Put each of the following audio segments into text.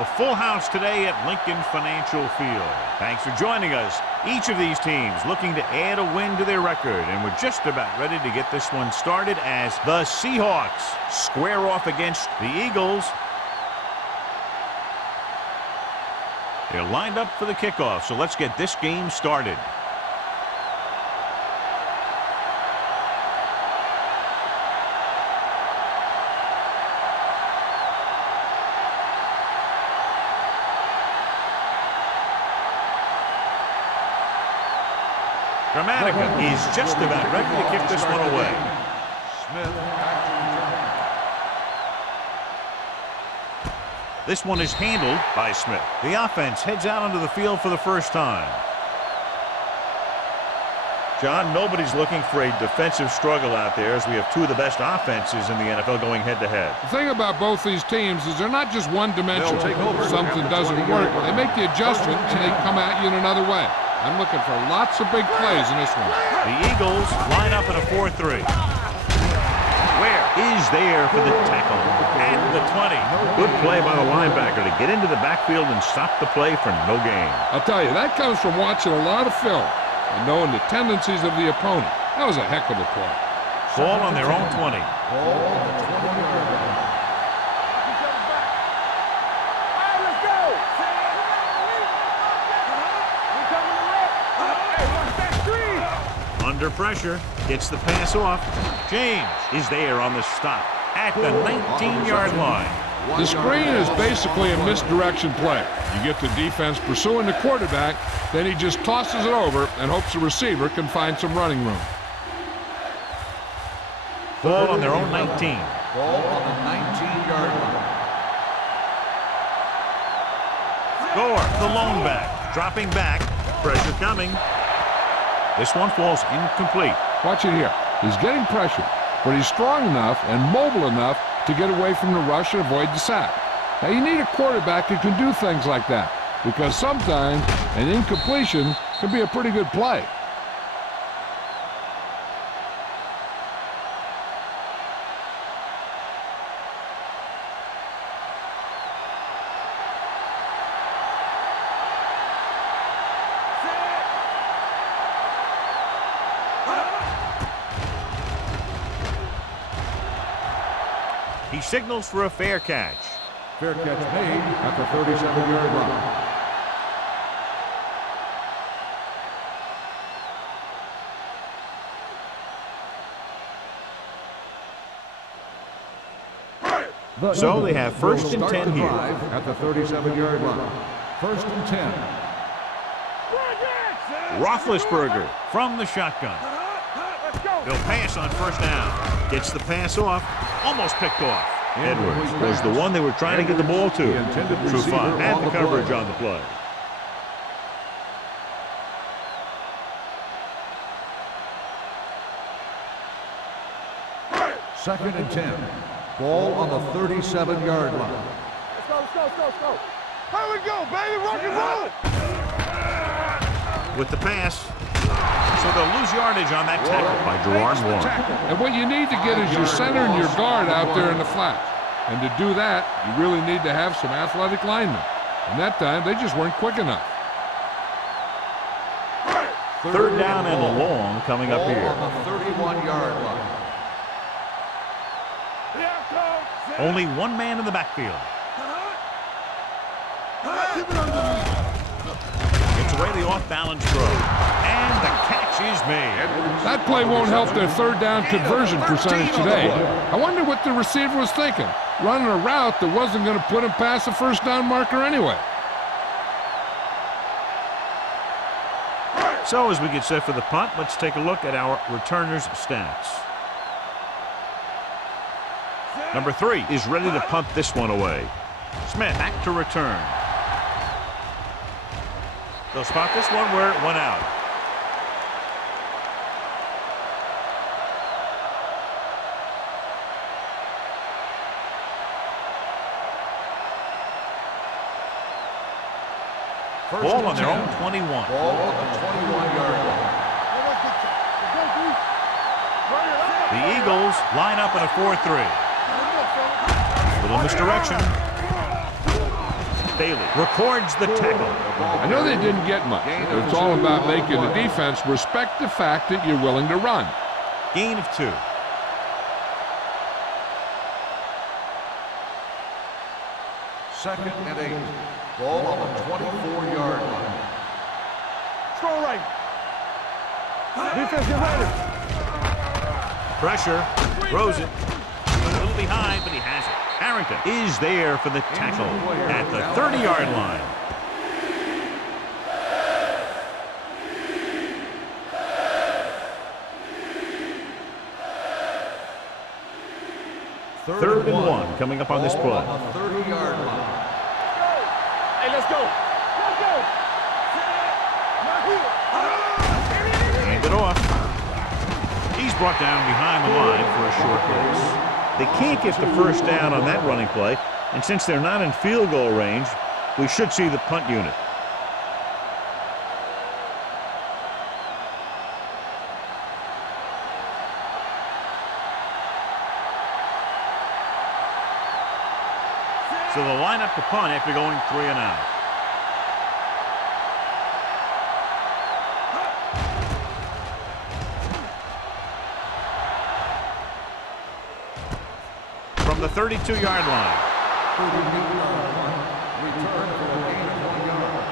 A full house today at Lincoln Financial Field. Thanks for joining us. Each of these teams looking to add a win to their record, and we're just about ready to get this one started as the Seahawks square off against the Eagles. They're lined up for the kickoff, so let's get this game started. Dramatica is just about ready to kick this one away. This one is handled by Smith. The offense heads out onto the field for the first time. John, nobody's looking for a defensive struggle out there as we have two of the best offenses in the NFL going head-to-head. The thing about both these teams is they're not just one-dimensional. Something doesn't work, they make the adjustment and they come at you in another way. I'm looking for lots of big plays in this one. The Eagles line up in a 4-3. Ware is there for the tackle at the 20. Good play by the linebacker to get into the backfield and stop the play for no gain. I'll tell you, that comes from watching a lot of film and knowing the tendencies of the opponent. That was a heck of a play. Ball on their own 20. Under pressure, gets the pass off. James is there on the stop at the 19-yard line. The screen is basically a misdirection play. You get the defense pursuing the quarterback, then he just tosses it over and hopes the receiver can find some running room. Ball on their own 19. Ball on the 19-yard line. Gore, the lone back, dropping back. Pressure coming. This one falls incomplete. Watch it here. He's getting pressure, but he's strong enough and mobile enough to get away from the rush and avoid the sack. Now, you need a quarterback who can do things like that, because sometimes an incompletion can be a pretty good play. He signals for a fair catch. Fair catch made at the 37-yard line. So they have first and 10 here. At the 37-yard line. First and 10. Roethlisberger from the shotgun. They'll pass on first down. Gets the pass off. Almost picked off. Edwards was the one they were trying to get the ball to. Trufant had the coverage on the play. Second and 10. Ball on the 37-yard line. Let's go, let's go, let's go, let's go. Here we go, baby, rock and roll. With the pass. So they'll lose yardage on that tackle by Gerard Warren. And what you need to get is your center and your guard out there in the flat. And to do that, you really need to have some athletic linemen. And that time, they just weren't quick enough. Third down and long coming up here. On the 31-yard line. Only one man in the backfield. Gets away the off-balance throw. And the catch is made. That play won't help their third down conversion percentage today. I wonder what the receiver was thinking, running a route that wasn't going to put him past the first down marker anyway. So as we get set for the punt, let's take a look at our returners' stats. Number 3 is ready to punt this one away. Smith back to return. They'll spot this one where it went out. Ball on their own 21. Ball on the 21-yard line. The Eagles line up in a 4-3. Little misdirection. Bailey records the tackle. I know they didn't get much, but it's all about making the defense respect the fact that you're willing to run. Gain of 2. Second and 8. Ball on the 24-yard line. Strong right. Defense, get ready. Pressure. Throws it. A little behind, but he has it. Harrington is there for the tackle at the 30-yard line. Third and 1 coming up on this play. On the 30-yard line. Hey, let's go. Let's go. Hand it off. He's brought down behind the line for a short pass. They can't get the first down on that running play, and since they're not in field goal range, we should see the punt unit. So they'll line up the punt after going 3 and out. From the 32-yard line. Return for a gain of 1 yard.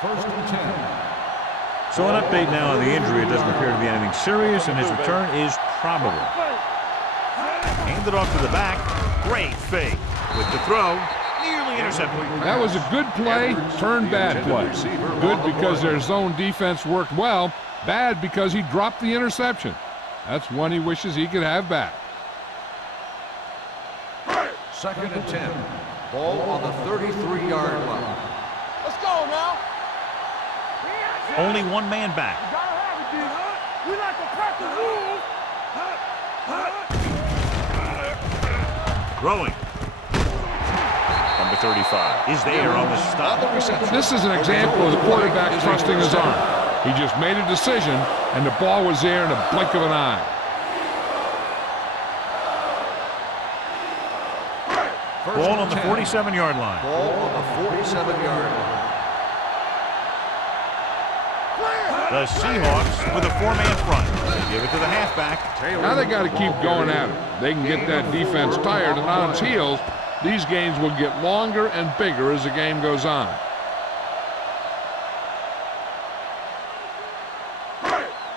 First and 10. So an update now on the injury. It doesn't appear to be anything serious, and his return is probable. Handed off to the back. Great fake with the throw. Nearly intercepted. That was a good play, turned bad play. Good because their zone defense worked well. Bad because he dropped the interception. That's one he wishes he could have back. Second and 10. Ball on the 33-yard line. Let's go now. Only one man back. You gotta have it, dude. We like to practice rules. Throwing. Number 35 is there on the stop. This is an example of the quarterback trusting his arm. He just made a decision, and the ball was there in a blink of an eye. Ball on the 47-yard line. Ball on the 47-yard line. The Seahawks with a 4-man front. They give it to the halfback. Now they got to keep going at it. They can get that defense tired and on its heels. These games will get longer and bigger as the game goes on.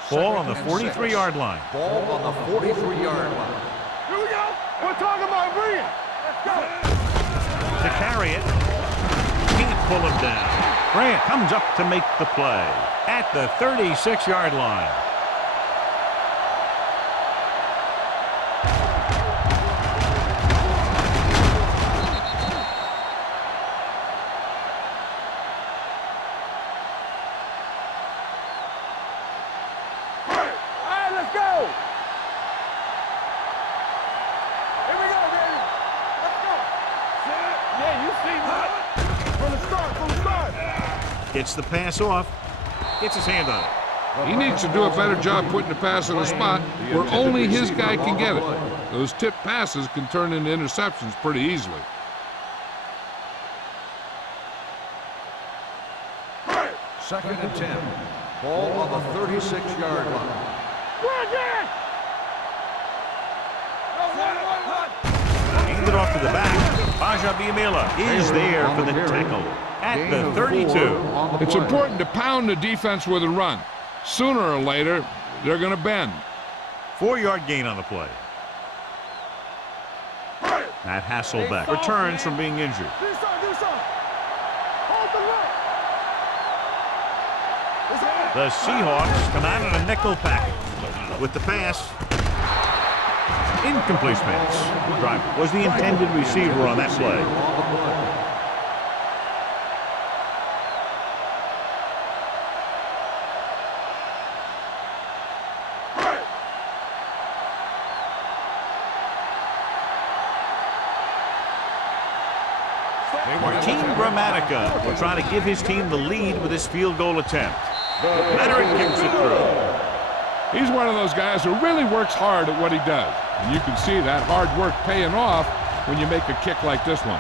Ball on the 43-yard line. Ball on the 43-yard line. Here we go. We're talking about bringing. Let's go. To carry it. Can't pull him down. Grant comes up to make the play at the 36-yard line. Gets the pass off. Gets his hand on it. He needs to do a better job putting the pass in a spot where only his guy can get it. Those tip passes can turn into interceptions pretty easily. Second and 10. Ball on the 36-yard line. Handed off to the back. Bajabiamila is there for the tackle at the 32. It's important to pound the defense with a run. Sooner or later, they're going to bend. 4-yard gain on the play. Matt Hasselbeck returns from being injured. The Seahawks come out in a nickel package with the pass. Incomplete pass. Driver was the intended receiver on that play. Martin Gramatica will try to give his team the lead with this field goal attempt. Mattering kicks it through. He's one of those guys who really works hard at what he does. And you can see that hard work paying off when you make a kick like this one.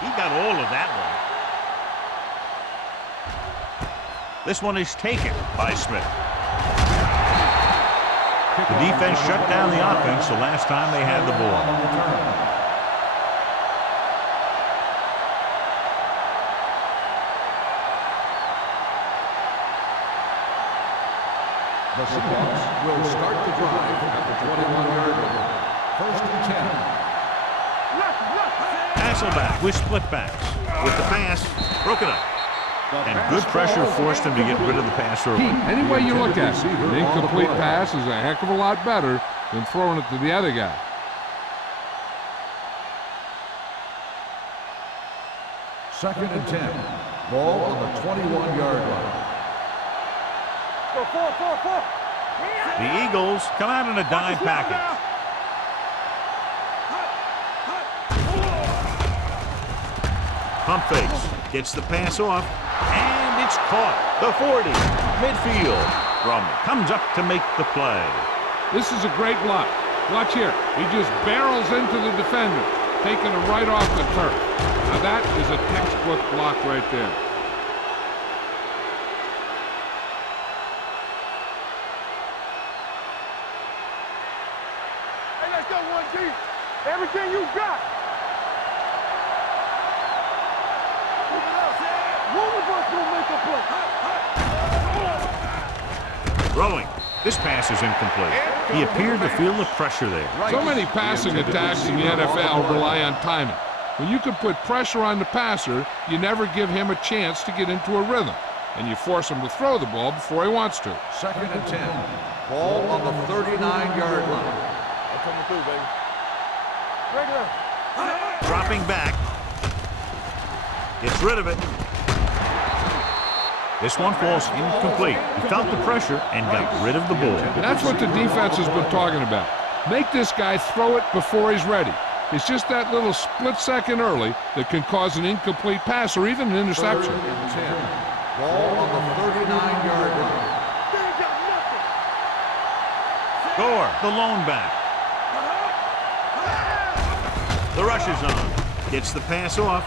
He got all of that one. This one is taken by Smith. The defense shut down the offense the last time they had the ball. The Seahawks will start the drive at the 21-yard line. First and 10. Hasselback with split backs. With the pass, broke it up. And good pressure forced him to get rid of the pass early. Any way you look at it, an incomplete pass is a heck of a lot better than throwing it to the other guy. Second and 10. Ball on the 21-yard line. The Eagles come out in a dime package. Pump fakes, gets the pass off, and it's caught. The 40, midfield. Drummond comes up to make the play. This is a great block. Watch here. He just barrels into the defender, taking it right off the turf. Now that is a textbook block right there. Hey, let's go, 1G. Everything you got. Throwing. This pass is incomplete. He appeared to feel the pressure there. So many passing attacks in the NFL rely on timing. When you can put pressure on the passer, you never give him a chance to get into a rhythm, and you force him to throw the ball before he wants to. Second and 10. Ball on the 39-yard line. I'm coming through, baby. Regular. Dropping back. Gets rid of it. This one falls incomplete. He felt the pressure and got rid of the ball. That's what the defense has been talking about. Make this guy throw it before he's ready. It's just that little split second early that can cause an incomplete pass or even an interception. Third and 10. Ball on the 39-yard line. Gore, the lone back. The rush is on. Gets the pass off.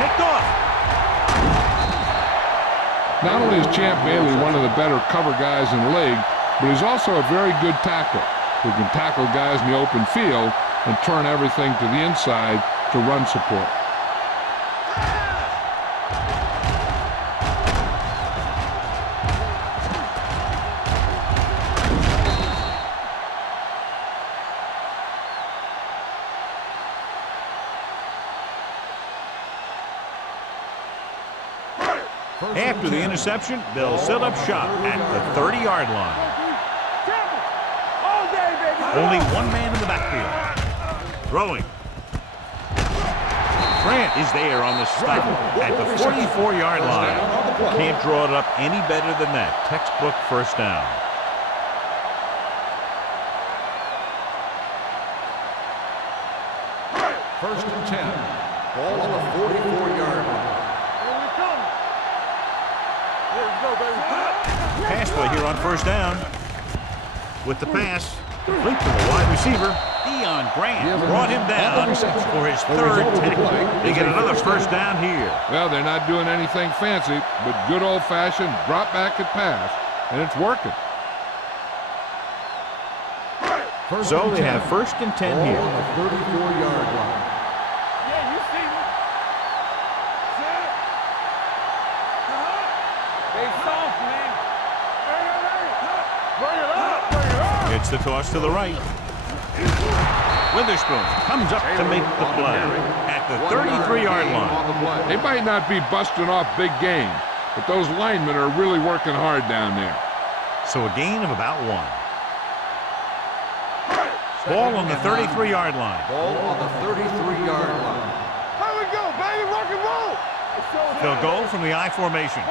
Picked off. Not only is Champ Bailey one of the better cover guys in the league, but he's also a very good tackler who can tackle guys in the open field and turn everything to the inside to run support. After the interception, they'll set up shop at the 30-yard line. Only one man in the backfield. Throwing. Grant is there on the stop at the 44-yard line. Can't draw it up any better than that. Textbook first down. First and 10. Ball on the 44-yard line. Pass play here on first down. With the pass, complete to the wide receiver. Deion Grant brought him down for his third tackle. They get another first down here. Well, they're not doing anything fancy, but good old-fashioned drop back and pass, and it's working. So they have first and 10 Ball here. on the 34-yard line. Yeah, you see me. They soft, man. Bring it up. It's the toss to the right. Witherspoon comes up to make the play at the 33-yard line. They might not be busting off big game, but those linemen are really working hard down there. So a gain of about 1. Ball on the 33-yard line. Ball on the 33-yard line. Here we go, baby. Rock and roll. They'll go from the I formation.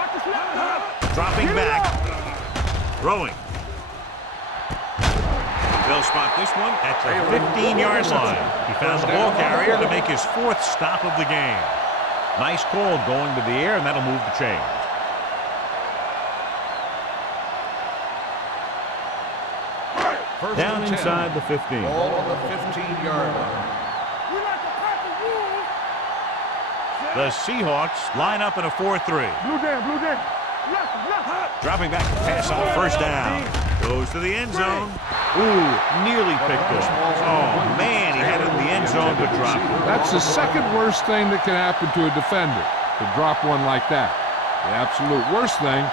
Dropping back. Throwing. They'll spot this one at the 15-yard line. He found the ball carrier to make his 4th stop of the game. Nice call going to the air, and that'll move the chains. Down inside the 15. Ball on the 15-yard line. The Seahawks line up in a 4-3. Blue down. Dropping back to pass on 1st down. Goes to the end zone. Ooh, nearly picked off. Oh, man, he had it in the end zone but dropped it. That's the second worst thing that can happen to a defender, to drop one like that. The absolute worst thing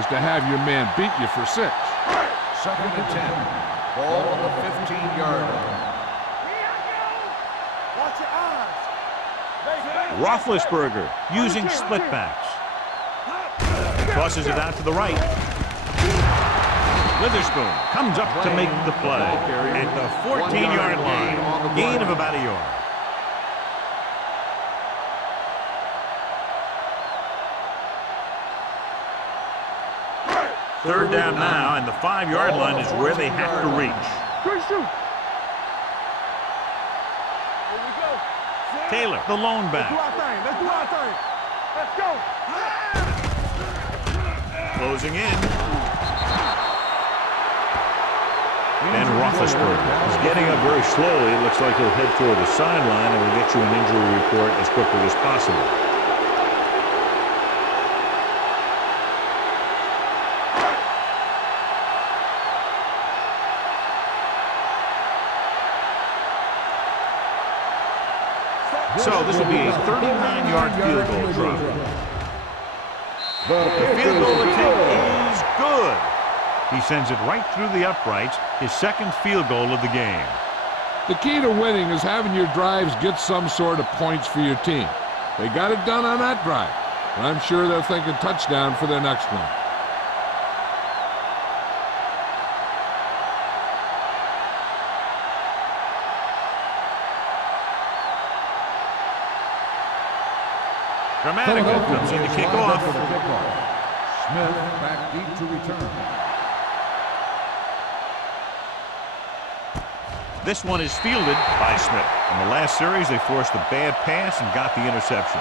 is to have your man beat you for 6. 2nd and 10. Ball on the 15-yard line. Watch your eyes. Roethlisberger using split backs. Tosses it out to the right. Witherspoon comes up to make the play at the 14-yard line. Gain of about a yard. Third down now, and the 5-yard line is where they have to reach. Good shoot. Here we go. Taylor, the lone Let's do back. our thing. Let's go. Closing in. Ben Roethlisberger is getting up very slowly. It looks like he'll head toward the sideline, and we'll get you an injury report as quickly as possible. So this will be a 39-yard field goal drop. The field goal attempt is good. He sends it right through the uprights, his 2nd field goal of the game. The key to winning is having your drives get some sort of points for your team. They got it done on that drive, and I'm sure they're thinking touchdown for their next one. Grammatical comes in to kick off. Smith back deep to return. This one is fielded by Smith. In the last series, they forced a bad pass and got the interception.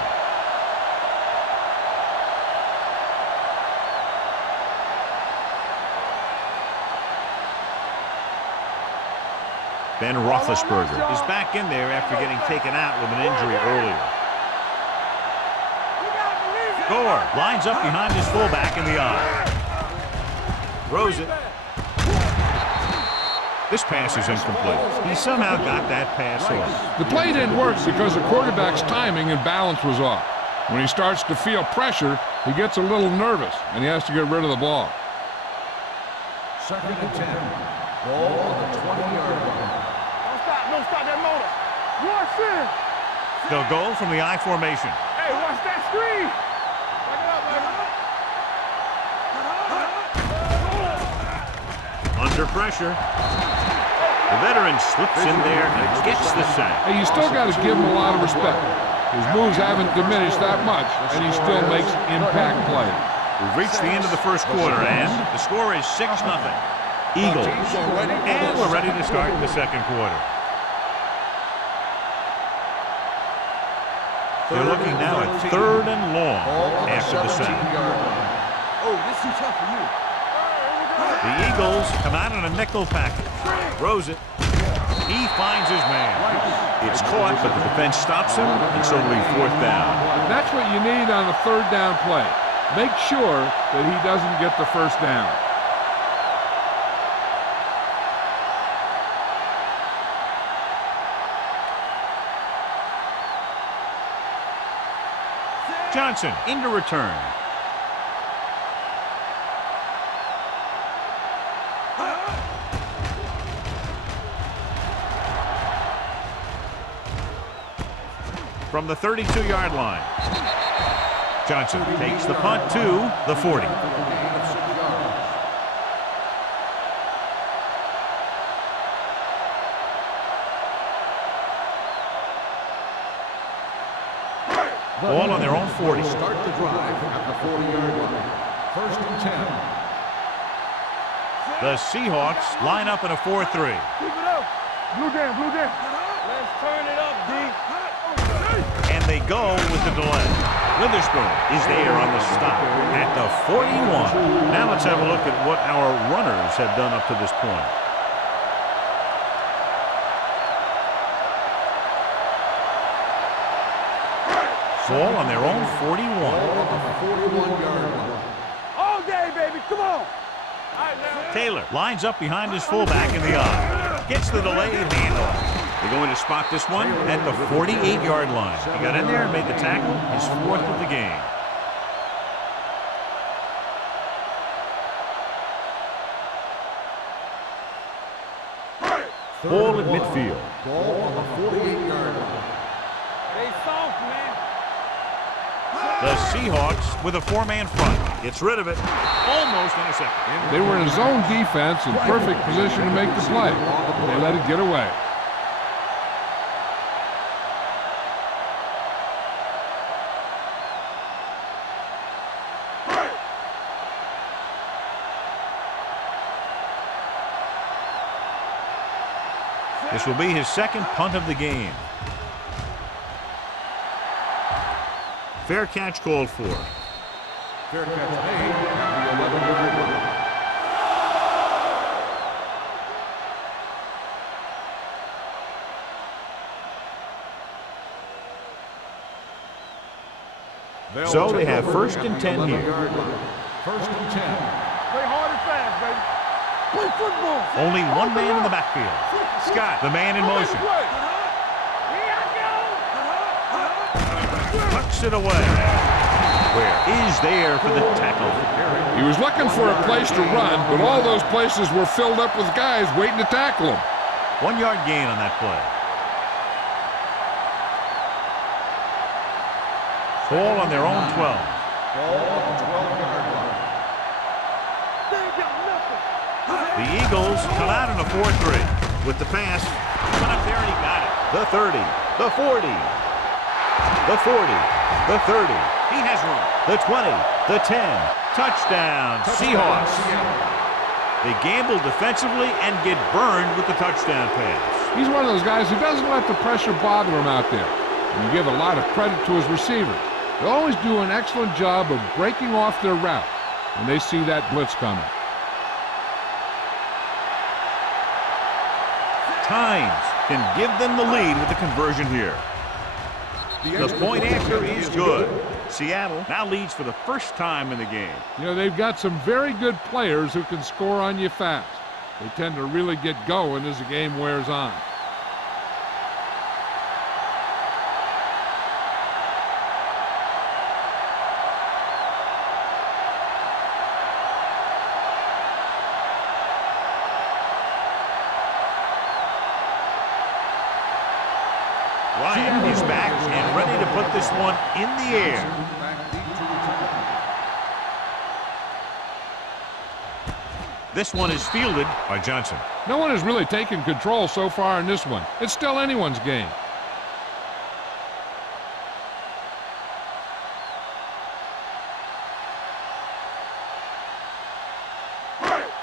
Ben Roethlisberger is back in there after getting taken out with an injury earlier. Gore lines up behind his fullback in the eye. Throws it. This pass is incomplete. He somehow got that pass off. The play didn't work because the quarterback's timing and balance was off. When he starts to feel pressure, he gets a little nervous, and he has to get rid of the ball. 2nd and 10. Ball on the 20-yard line. Don't stop that motor. Watch it. They'll go from the I formation. Hey, watch that screen. Back it up, baby. Under pressure. The veteran slips in there and gets the sack. Hey, you still got to give him a lot of respect. His moves haven't diminished that much, and he still makes impact plays. We've reached the end of the 1st quarter, and the score is 6-0. Eagles. And we're ready to start the 2nd quarter. They're looking now at 3rd and long after the sack. Oh, this is tough for you. The Eagles come out in a nickel package. Throws it. He finds his man. It's caught, but the defense stops him, and so it'll be 4th down. That's what you need on the 3rd down play. Make sure that he doesn't get the 1st down. Johnson into return. From the 32-yard line. Johnson takes the punt to the 40. Ball on their own 40. Start the drive at the 40-yard line. First and 10. The Seahawks line up in a 4-3. Keep it up. Blue down, blue down. Let's turn it up, D. And they go with the delay. Witherspoon is there on the stop at the 41. Now let's have a look at what our runners have done up to this point. Ball on their own 41. On the 41-yard line. All day, baby. Come on. Taylor lines up behind his fullback in the eye. Gets the delayed handoff. They're going to spot this one at the 48-yard line. He got in there and made the tackle, his 4th of the game. Ball at midfield. Ball on the 48-yard line. They soft, man. The Seahawks with a 4-man front. Gets rid of it. Almost intercepted. They were in zone defense in perfect position to make the play. They let it get away. This will be his 2nd punt of the game. Fair catch called for. Fair catch made at the 11-yard line. So they have 1st and 10 here. First and 10. Play hard and fast, baby. Play football. Only one man in the backfield. Scott, the man in motion. Tucks it away. Where is there for the tackle? He was looking for a place to run, but all those places were filled up with guys waiting to tackle him. 1-yard gain on that play. Ball on their own 12. Ball on the 12-yard line. The Eagles come out in a 4-3 with the pass. Went up there and he got it. The 30, the 40, the 40, the 30. He has room. The 20, the 10. Touchdown, Seahawks. They gamble defensively and get burned with the touchdown pass. He's one of those guys who doesn't let the pressure bother him out there. And you give a lot of credit to his receivers. They always do an excellent job of breaking off their route when they see that blitz coming. Tynes can give them the lead with the conversion here. The point after is good. Seattle now leads for the first time in the game. You know, they've got some very good players who can score on you fast. They tend to really get going as the game wears on. Ryan is back and ready to put this one in the air. This one is fielded by Johnson. No one has really taken control so far in this one. It's still anyone's game.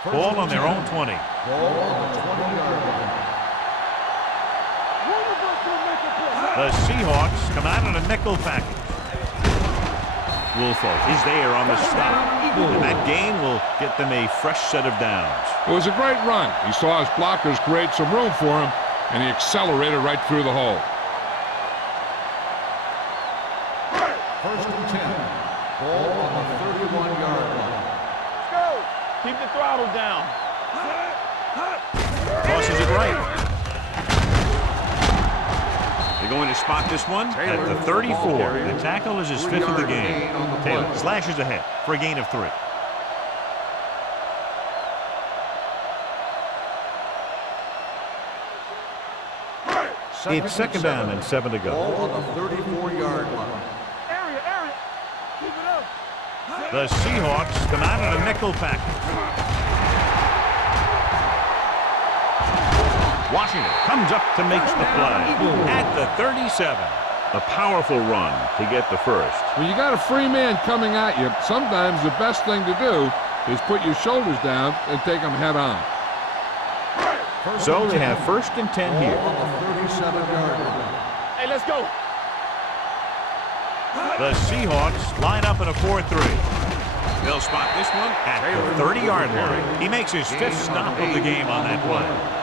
Ball on their own 20. Ball on the 20-yard line. The Seahawks come out in a nickel package. Wolfolk is there on the stop. And that gain will get them a fresh set of downs. It was a great run. He saw his blockers create some room for him, and he accelerated right through the hole. First and 10. Ball on the 31-yard line. Let's go. Keep the throttle down. Tosses it right. They're going to spot this one at the 34. The tackle is his 5th of the game. Taylor slashes ahead for a gain of 3. It's 2nd down and 7 to go. Ball on the 34-yard line. Area. Keep it up. The Seahawks come out in a nickel package. Washington comes up to make the play at the 37. A powerful run to get the first. When you got a free man coming at you, sometimes the best thing to do is put your shoulders down and take them head on. So they have 1st and 10 here. On the 37-yard line. Hey, let's go. The Seahawks line up in a 4-3. They'll spot this one at the 30-yard line. He makes his 5th stop of the game on that play.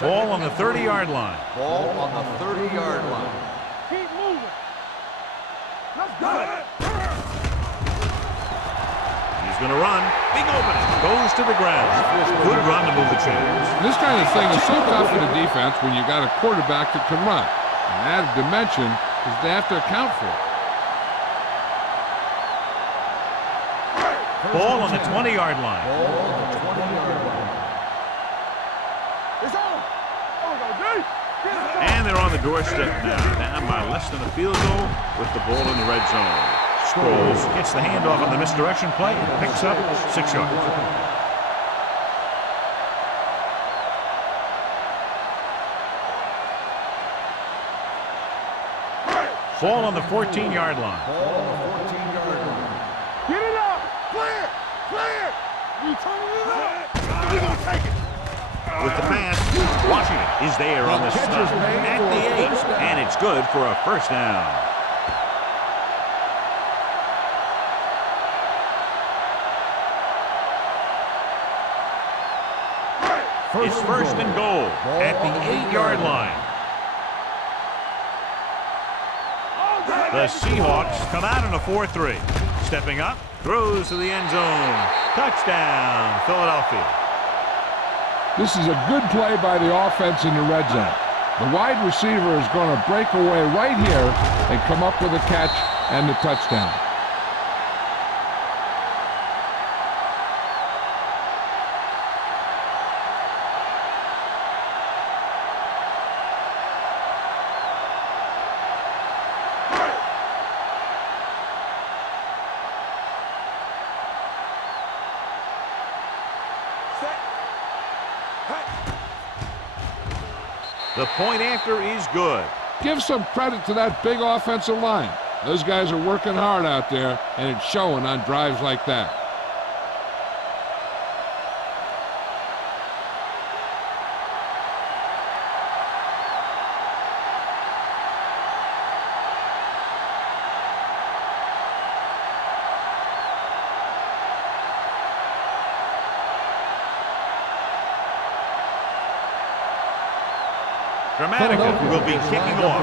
Ball on the 30-yard line. Ball on the 30-yard line. Keep moving. Let's go. He's going to run. Big opening. Goes to the ground. Good run to move the chains. This kind of thing is so tough for the defense when you got a quarterback that can run. An added dimension is they have to account for it. Ball on the 20-yard line. Ball on the 20-yard line. It's on. Oh, go, D. And they're on the doorstep now. Down by less than a field goal with the ball in the red zone. Sproles gets the handoff on the misdirection play and picks up 6 yards. Ball on the 14-yard line. Ball on the 14-yard line. Get it up. Clear. Clear. You turning it up. We're going to take it. With the pass, Washington is there on the stop at the 8, and it's good for a 1st down. It's 1st and goal at the 8-yard line. The Seahawks come out in a 4-3. Stepping up, throws to the end zone. Touchdown, Philadelphia. This is a good play by the offense in the red zone. The wide receiver is going to break away right here and come up with a catch and the touchdown. The point after is good. Give some credit to that big offensive line. Those guys are working hard out there, and it's showing on drives like that. Dramatica will be kicking off.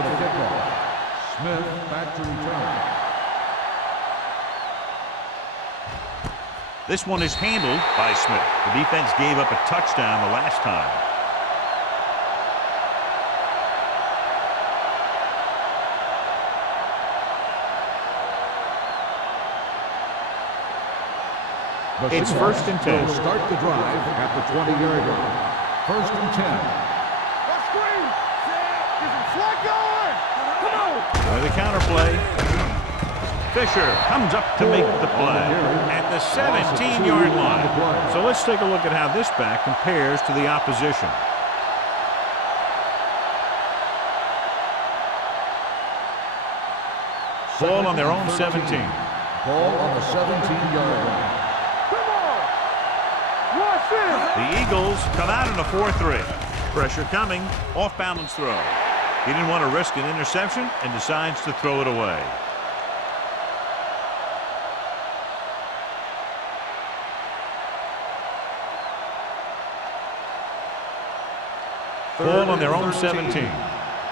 Smith back to return. This one is handled by Smith. The defense gave up a touchdown the last time. It's 1st and 10. Will start the drive at the 20-yard line. 1st and 10. With the counterplay, Fisher comes up to make the play at the 17-yard line. So let's take a look at how this back compares to the opposition. Ball on their own 17. Ball on the 17-yard line. Come on. Watch this. The Eagles come out in a 4-3. Pressure coming, off balance throw. He didn't want to risk an interception and decides to throw it away. Ball on their own 17.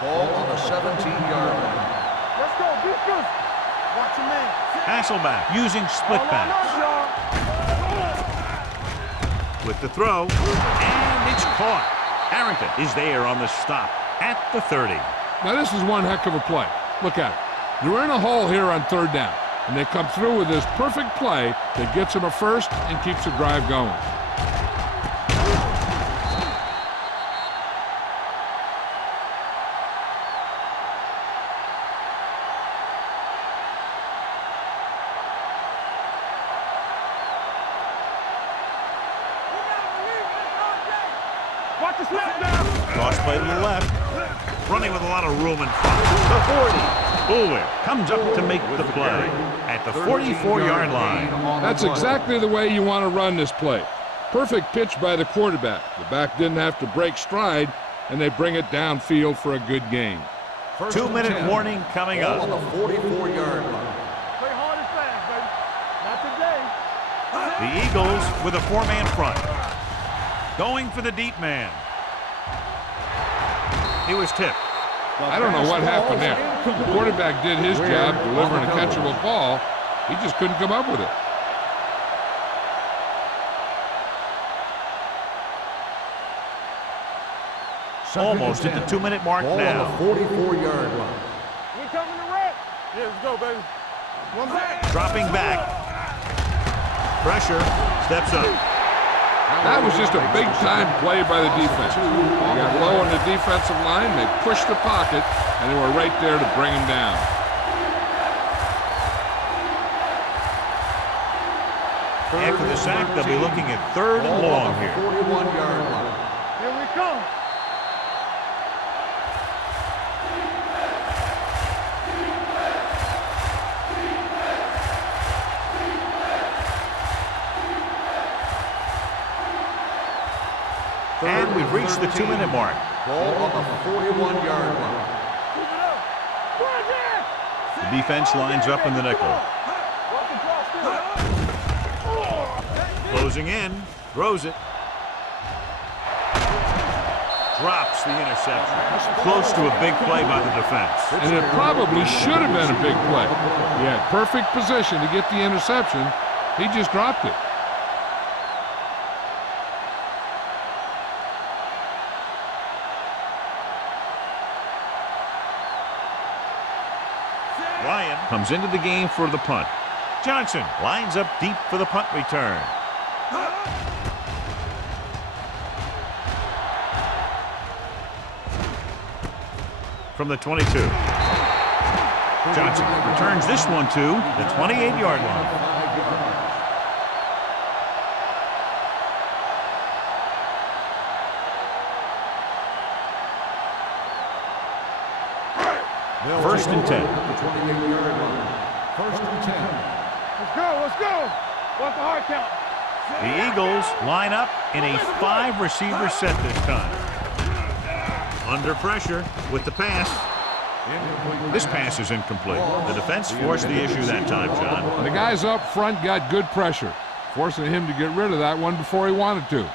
Ball on the 17-yard line. Let's go. Defense. Watch your man. Hasselback using split All on backs. us, y'all. With the throw, and it's caught. Harrington is there on the stop at the 30. Now this is one heck of a play. Look at it. They're in a hole here on 3rd down, and they come through with this perfect play that gets them a 1st and keeps the drive going. Watch the snap now. Cross play to the left. Running with a lot of room in front. The 40. Boulware comes up to make the play at the 44-yard line. That's exactly the way you want to run this play. Perfect pitch by the quarterback. The back didn't have to break stride, and they bring it downfield for a good gain. 2-minute warning coming up. On the 44-yard line. Play hard and fast, baby. Not today. The Eagles with a 4-man front. Going for the deep man. He was tipped. I don't know what happened there. The quarterback did his job delivering a catchable ball. He just couldn't come up with it. Almost at the 2-minute mark Ball now. on the 44-yard line. We coming to wreck. Yeah, let's go, baby. One back. Dropping back. Pressure. Steps up. That was just a big-time play by the defense. They got low on the defensive line, they pushed the pocket, and they were right there to bring him down. After the sack, they'll be looking at 3rd and long here. 41-yard line. Here we come. And we've reached the 2-minute mark. Ball on the 41-yard line. Keep it up. Right there. The defense lines up in the nickel. Walk the cross still. Closing in. Throws it. Drops the interception. Close to a big play by the defense. And it probably should have been a big play. He had perfect position to get the interception. He just dropped it. Ryan comes into the game for the punt. Johnson lines up deep for the punt return. From the 22. Johnson returns this one to the 28-yard line. First and 10. First and 10. Let's go. Let's go. What's the hard count? The Eagles line up in a 5-receiver set this time. Under pressure with the pass. This pass is incomplete. The defense forced the issue that time, John. The guys up front got good pressure, forcing him to get rid of that one before he wanted to.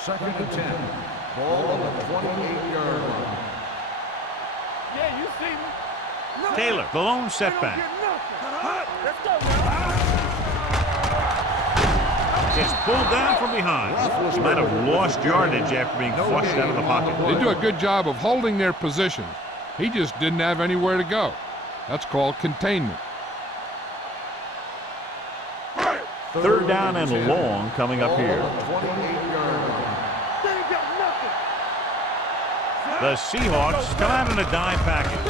Second and 10. Ball on the 28-yard line. Yeah, you see me. Taylor, the lone setback. Let's go, man. Gets pulled down from behind. He might have lost yardage after being flushed out of the pocket. They do a good job of holding their position. He just didn't have anywhere to go. That's called containment. 3rd down and long coming up here. 28-yard line. They ain't got nothing. The Seahawks come out in a dime package.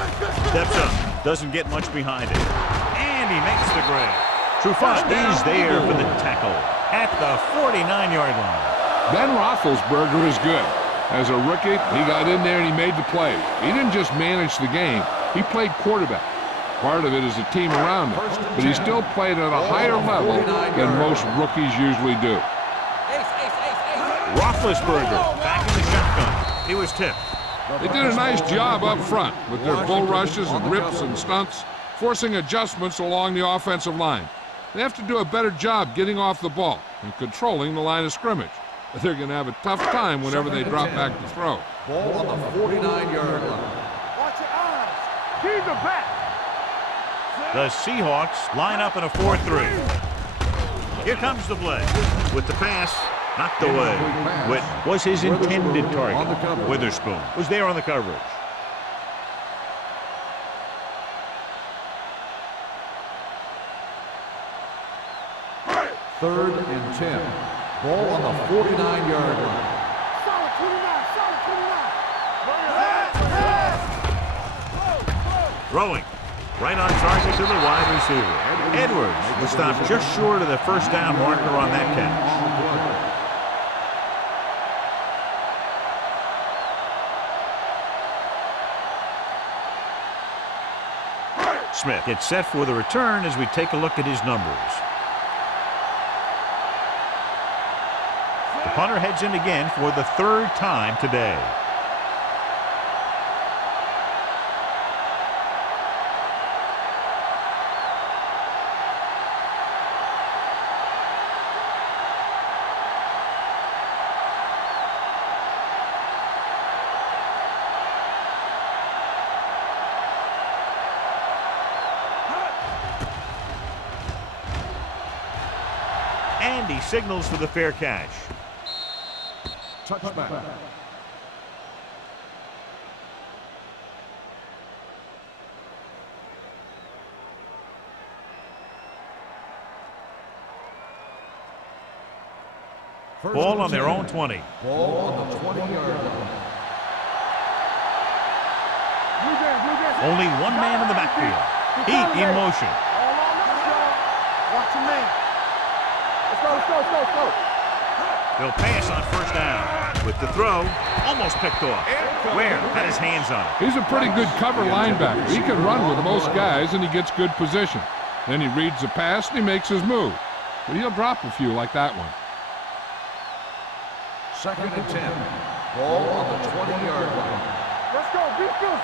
Steps up, doesn't get much behind it. And he makes the grab. Trufant is there for the tackle at the 49-yard line. Ben Roethlisberger is good. As a rookie, he got in there and he made the play. He didn't just manage the game, he played quarterback. Part of it is the team around him, but he still played at a higher level than most rookies usually do. Roethlisberger back in the shotgun. He was tipped. They did a nice job up front with their bull rushes and rips and stunts, forcing adjustments along the offensive line. They have to do a better job getting off the ball and controlling the line of scrimmage. They're going to have a tough time whenever they drop back to throw. Ball on the 49-yard line. Watch your eyes. Keep the back. The Seahawks line up in a 4-3. Here comes the play. With the pass, knocked away. Witt was his intended target. Witherspoon was there on the coverage. Third and 10. Ball on the 49-yard line. Solid 29. Solid 29. Throwing. Right on target to the wide receiver. Edwards was stopped just short of the first down marker on that catch. Smith gets set for the return as we take a look at his numbers. The punter heads in again for the third time today. And he signals for the fair catch. Touchback. Ball on their own 20. Ball on the 20-yard line. Only one man in the backfield. Heat in motion. Watch your man. Let's go. They'll pass on first down. With the throw, almost picked off. Ware had his hands on it. He's a pretty good cover linebacker. He can run with most guys, and he gets good position. Then he reads the pass, and he makes his move. But he'll drop a few like that one. 2nd and 10. Ball on the 20-yard line. Let's go. Beat this.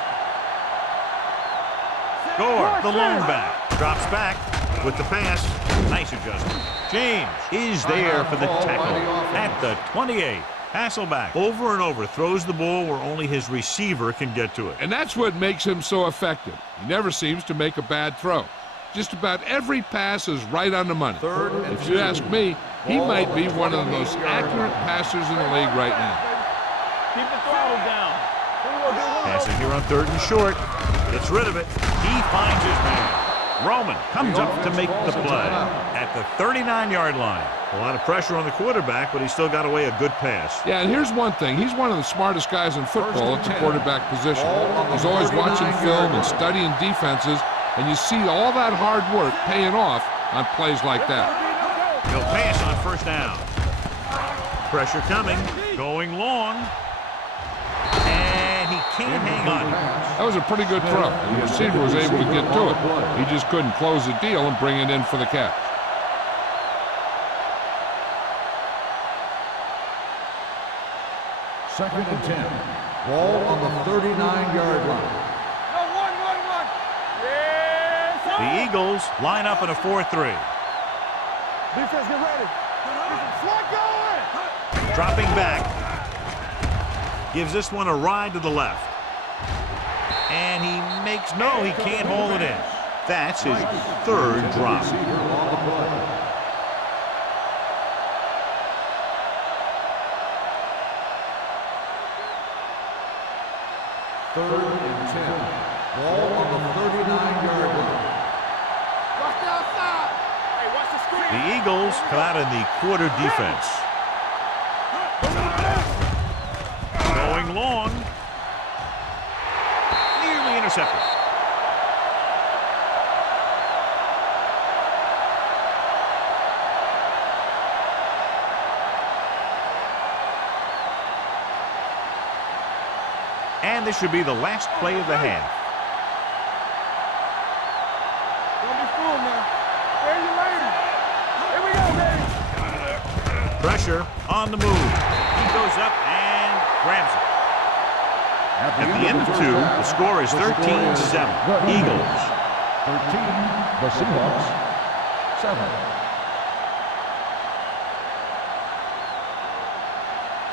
Gore, the lone back, drops back with the pass. Nice adjustment. James is there for the tackle at the 28. Hasselback over and over throws the ball where only his receiver can get to it. And that's what makes him so effective. He never seems to make a bad throw. Just about every pass is right on the money. If you ask me, he might be one of the most accurate passers in the league right now. Keep the throttle down. Passing here on 3rd and short. Gets rid of it. He finds his man. Roman comes up to make the play at the 39-yard line. A lot of pressure on the quarterback, but he still got away a good pass. Yeah, and here's one thing. He's one of the smartest guys in football at the quarterback position. He's always watching film and studying defenses, and you see all that hard work paying off on plays like that. He'll pass on first down. Pressure coming, going long. And he can't hang on. That was a pretty good throw. The receiver was able to get to it. He just couldn't close the deal and bring it in for the catch. Second and 10. Ball on the 39-yard line. One. Yes, The Eagles line up in a 4-3. Defense, get ready. Slot going. Dropping back. Gives this one a ride to the left. And he makes, no, he can't hold it in. That's his 3rd drop. Third and 10. Ball on the 39-yard line. Watch the outside. Hey, watch the screen. The Eagles come out in the quarter defense. Going long. Nearly intercepted. And this should be the last play of the half. Don't be fooled now. Where you lady? Here we go, baby. Pressure on the move. He goes up and grabs it. At the end of 2, the score is 13-7. Eagles. 13, the Seahawks. 7.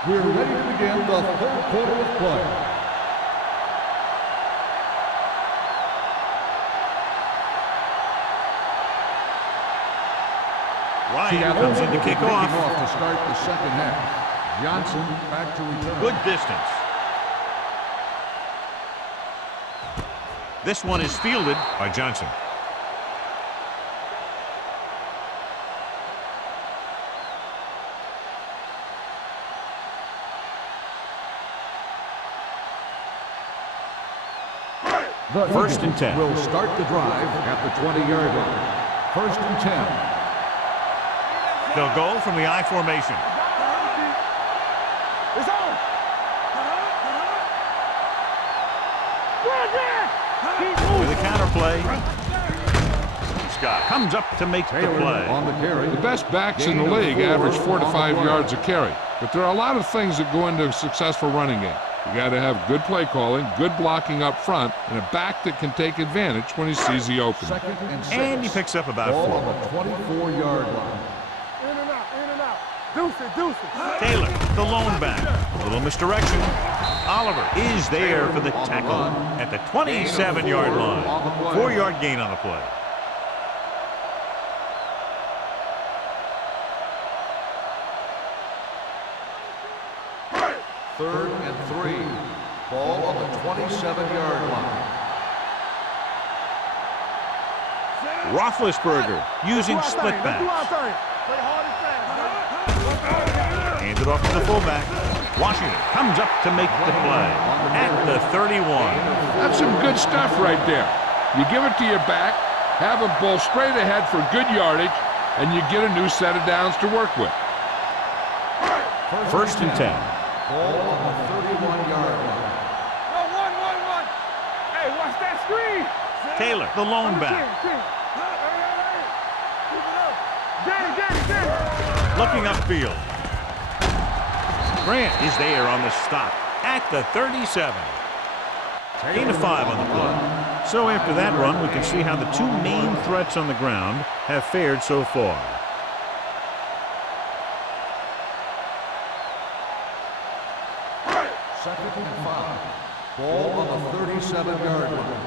We're ready to begin the 3rd quarter of play. Ryan comes in to kick off. To start the second half. Johnson back to return. Good distance. This one is fielded by Johnson. The First and 10. will start the drive at the 20-yard line. First and 10. They'll go from the I formation. It's on. With a counter play. Scott comes up to make the play. On the carry. The best backs in the league average 4 to 5 yards a carry. But there are a lot of things that go into a successful running game. You got to have good play calling, good blocking up front, and a back that can take advantage when he sees the opening. Second and 6. And he picks up about Ball 4. on the 24-yard line. In and out, in and out. Deuce it, deuce it. Taylor, the lone back. A little misdirection. Oliver is there for the tackle at the 27-yard line. 4-yard gain on the play. Third and 3. Ball on the 27-yard line. Roethlisberger using split backs. Hands it off to the fullback. Washington comes up to make the play at the 31. That's some good stuff right there. You give it to your back, have him pull straight ahead for good yardage, and you get a new set of downs to work with. First and 10. Ball on the 31-yard line. Hey, watch that screen. Taylor, the lone back. Looking upfield. Grant is there on the stop at the 37. Gain of 5 on the play. So after that run, we can see how the two main threats on the ground have fared so far. Second and 5. Ball on the 37-yard line.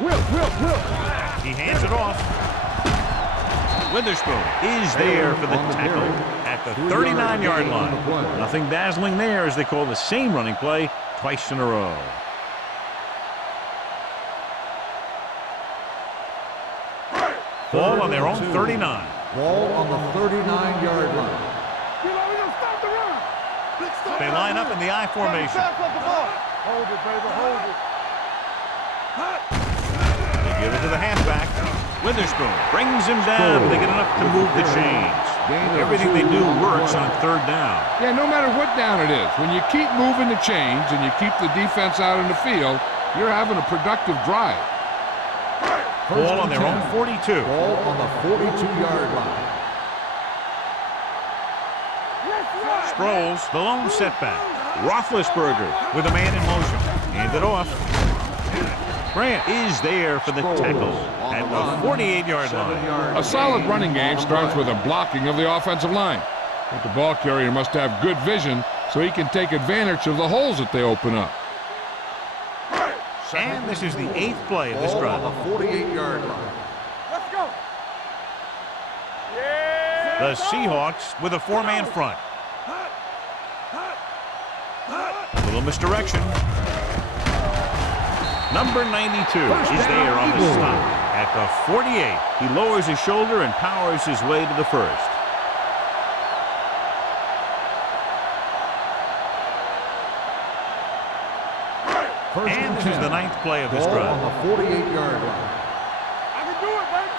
Will. He hands it off. Witherspoon is there for the tackle at the 39-yard line. Nothing dazzling there as they call the same running play twice in a row. Ball on their own 39. Ball on the 39-yard line. They line up in the I formation. Hold it, baby, hold it. They give it to the halfback. Witherspoon brings him down. They get enough to move the chains. Everything they do works on third down. Yeah, no matter what down it is, when you keep moving the chains and you keep the defense out in the field, you're having a productive drive. Ball on their own 42. Ball on the 42-yard line. Sproles, the lone setback. Roethlisberger with a man in motion. Hand it off. Grant is there for the tackle at the 48-yard line. A solid running game starts with a blocking of the offensive line. But the ball carrier must have good vision so he can take advantage of the holes that they open up. And this is the 8th play of this Ball drive. on the 48-yard line. Let's go. The Seahawks with a 4-man front. A little misdirection. Number 92 is there on the stop at the 48. He lowers his shoulder and powers his way to the first. And this is the 9th play of this Ball drive. on the 48-yard line. I can do it, baby.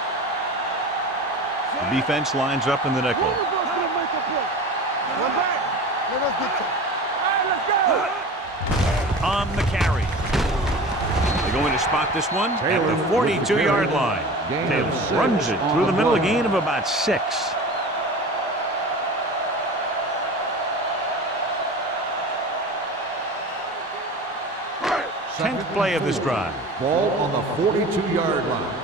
The defense lines up in the nickel. One back. Let us get to it. All right, let's go. On the carry. They're going to spot this one at the 42-yard line. Taylor runs it through the middle, a gain of about 6. Tenth play of this drive. Ball on the 42-yard line.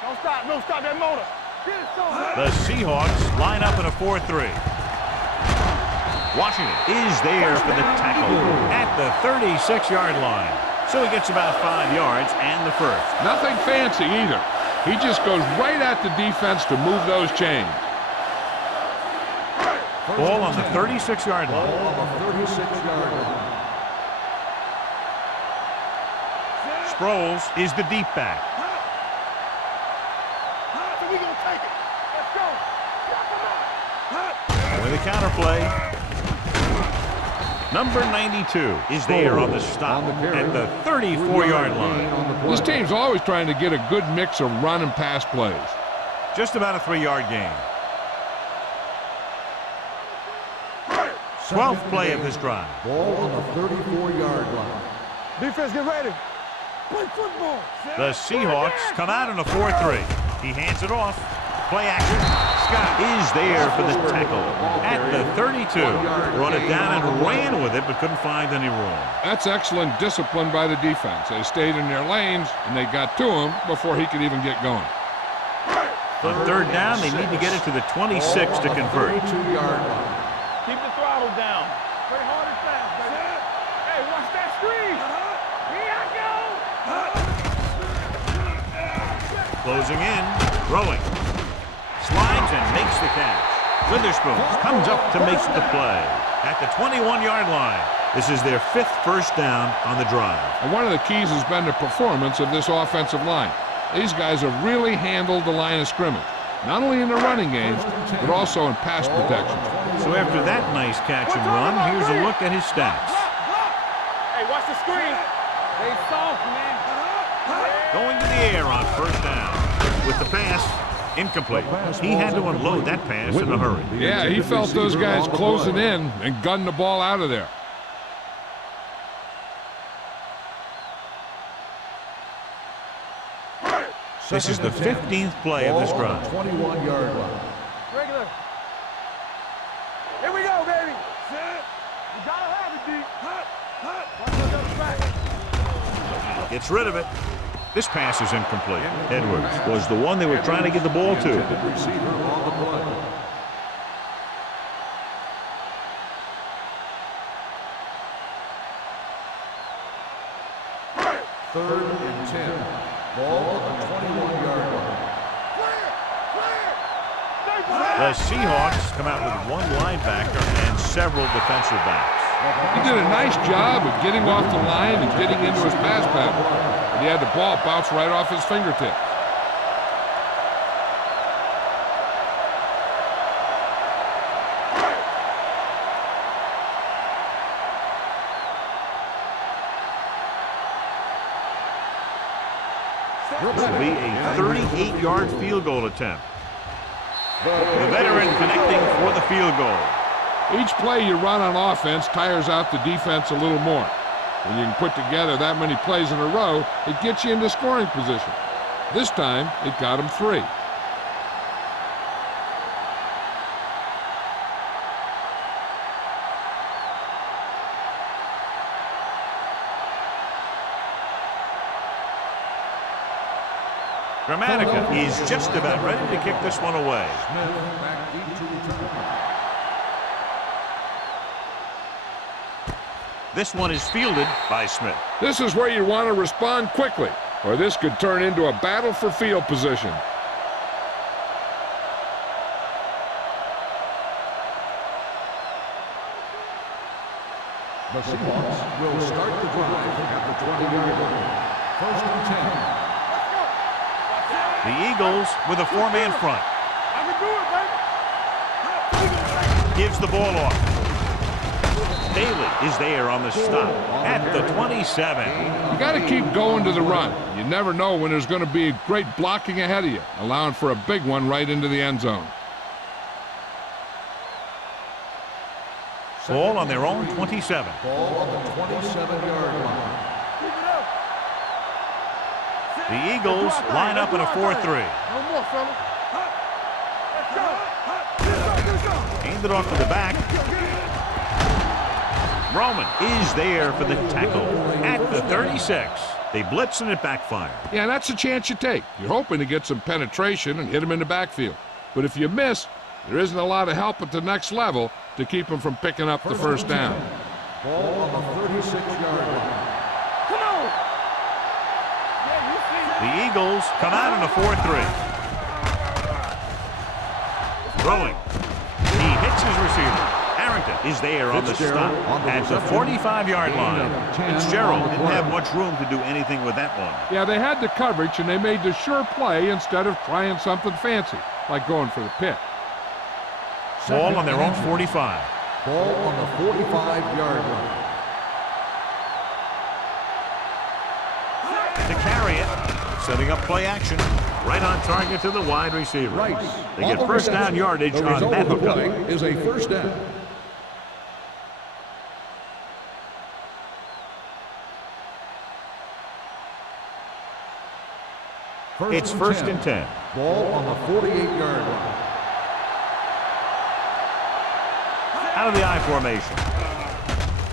Don't stop that motor. Get it, so The Seahawks line up in a 4-3. Washington is there for the tackle at the 36-yard line. So he gets about 5 yards and the first. Nothing fancy either. He just goes right at the defense to move those chains. Ball on the 36-yard Ball line. on the 36-yard line. Sproles is the deep back. So we gonna take it. Let's go. Drop him out. With a counter play. Number 92 is there on the stop at the 34-yard line. This team's always trying to get a good mix of run and pass plays. Just about a 3-yard gain. 12th play of this drive. Ball on the 34-yard line. Defense, get ready. Play football. The Seahawks come out in a 4-3. He hands it off. Play action. Scott is there for the tackle at the 32. Brought it down and ran with it, but couldn't find any room. That's excellent discipline by the defense. They stayed in their lanes, and they got to him before he could even get going. On 3rd down, they need to get it to the 26 to convert. 32-yard line. Keep the throttle down. Play hard and fast, baby. Hey, watch that screen. Here I go. Closing in, throwing. Slides and makes the catch. Witherspoon comes up to make the play at the 21-yard line. This is their 5th first down on the drive. And one of the keys has been the performance of this offensive line. These guys have really handled the line of scrimmage, not only in the running games, but also in pass protection. So after that nice catch and run, here's a look at his stats. Hey, watch the screen. Stay soft, man. Going to the air on 1st down. With the pass, incomplete. He had to unload that pass in a hurry. Yeah, he felt those guys closing in and gunned the ball out of there. This is the 15th play of this drive. 21-yard line. Regular. Here we go, baby. You gotta have it, D. Watch your back. Gets rid of it. This pass is incomplete. Edwards was the one they were trying to get the ball to. Receiver on the play. Third and 10. Ball on the 21-yard line. The Seahawks come out with one linebacker and several defensive backs. He did a nice job of getting off the line and getting into his pass pattern. But he had the ball bounce right off his fingertips. This will be a 38-yard field goal attempt. The veteran connecting for the field goal. Each play you run on offense tires out the defense a little more. When you can put together that many plays in a row, it gets you into scoring position. This time, it got him 3. Gramatica is just about ready to kick this one away. Smith back deep to return. This one is fielded by Smith. This is where you want to respond quickly, or this could turn into a battle for field position. The Seahawks will start the drive at the 20-yard line. First and 10. The Eagles with a 4-man front. I can do it, baby. Gives the ball off. Daly is there on the stop at the 27. You got to keep going to the run. You never know when there's going to be great blocking ahead of you, allowing for a big one right into the end zone. Ball on their own 27. Ball on the 27-yard line. The Eagles line up in a 4-3. No more, fella. Let's go. Aimed it off to the back. Roman is there for the tackle at the 36. They blitz and it backfires. Yeah, that's a chance you take. You're hoping to get some penetration and hit him in the backfield. But if you miss, there isn't a lot of help at the next level to keep him from picking up the first down. Ball on the 36-yard line. Come on. The Eagles come out in a 4-3. Throwing. He hits his receiver. Harrington is there on the stop at the 45-yard line. Fitzgerald didn't have much room to do anything with that one. Yeah, they had the coverage, and they made the sure play instead of trying something fancy, like going for the pick. Ball on their own 45. Ball on the 45-yard line. To carry it, setting up play action. Right on target to the wide receiver. Rice. They get first down yardage The on result that of the hookup. play is a first down. It's first and 10. Ball on the 48-yard line. Out of the I formation.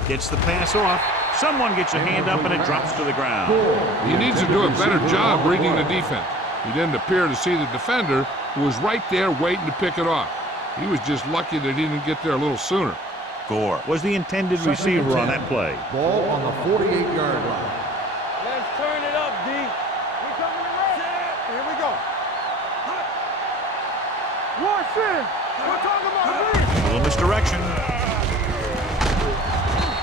Gets the pass off. Someone gets a hand up and it drops to the ground. He needs to do a better job reading the defense. He didn't appear to see the defender, who was right there waiting to pick it off. He was just lucky that he didn't get there a little sooner. Gore was the intended receiver on that play. Ball on the 48-yard line. Let's turn it up, D. We coming to run. Here we go. Watch in. We're talking about me. A little misdirection.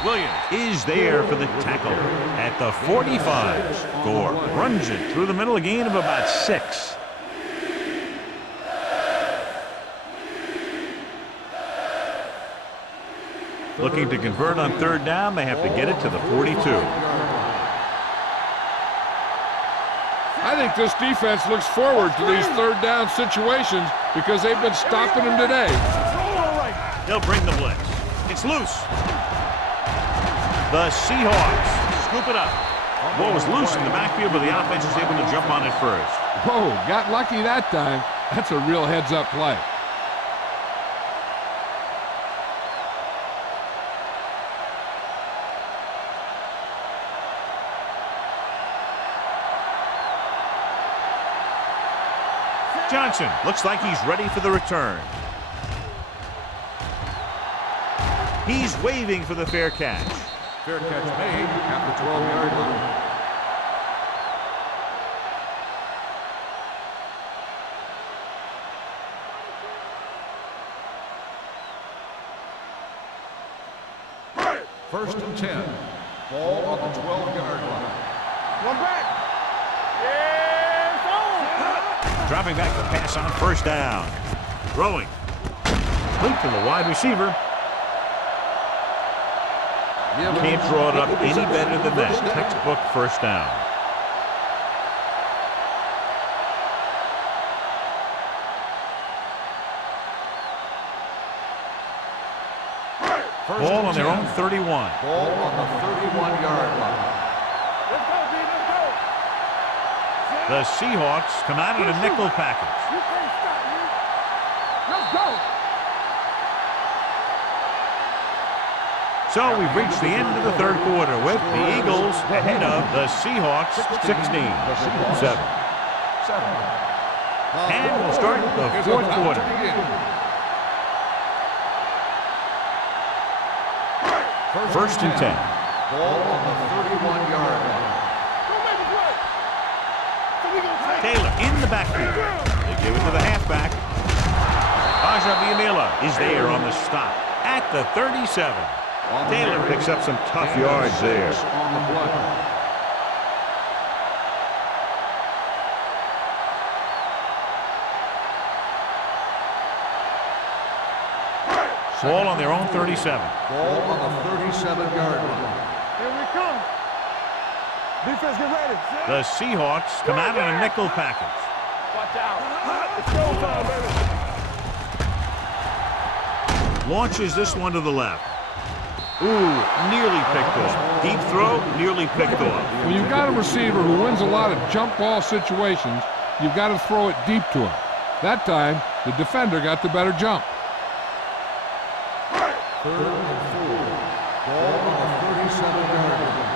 Williams is there for the tackle at the 45. Gore runs it through the middle, a gain of about 6. Looking to convert on third down, they have to get it to the 42. I think this defense looks forward to these third down situations because they've been stopping them today. They'll bring the blitz. It's loose. The Seahawks scoop it up. Ball was loose in the backfield, but the offense is able to jump on it first. Whoa, got lucky that time. That's a real heads-up play. Johnson looks like he's ready for the return. He's waving for the fair catch. Fair catch made at the 12-yard line. First and 10. Ball on the 12-yard line. One back. Yeah, it's on. Dropping back to pass on first down. Throwing. Complete to the wide receiver. Can't draw it up any better than that. Textbook first down. Ball on their own 31. Ball on the 31-yard line. Let's go, D. Let's go. The Seahawks come out in a nickel package. You can't stop me. Let's go. So we've reached the end of the third quarter with the Eagles ahead of the Seahawks 16-7. And we'll start the fourth quarter. First and 10. Ball on the 31-yard line. Don't make a play. So we gonna take Taylor in the backfield. They give it to the halfback. Ajaviamila is there on the stop at the 37. Taylor picks up some tough yards there. On the play. Ball on their own 37. Ball on the 37-yard line. Here we come. Defense, get ready. The Seahawks come out in a nickel package. Watch out. It's showtime, baby. Launches this one to the left. Ooh, nearly picked off. Deep throw, nearly picked off. When you've got a receiver who wins a lot of jump ball situations, you've got to throw it deep to him. That time, the defender got the better jump. Third and 4. Ball on the 37-yard line.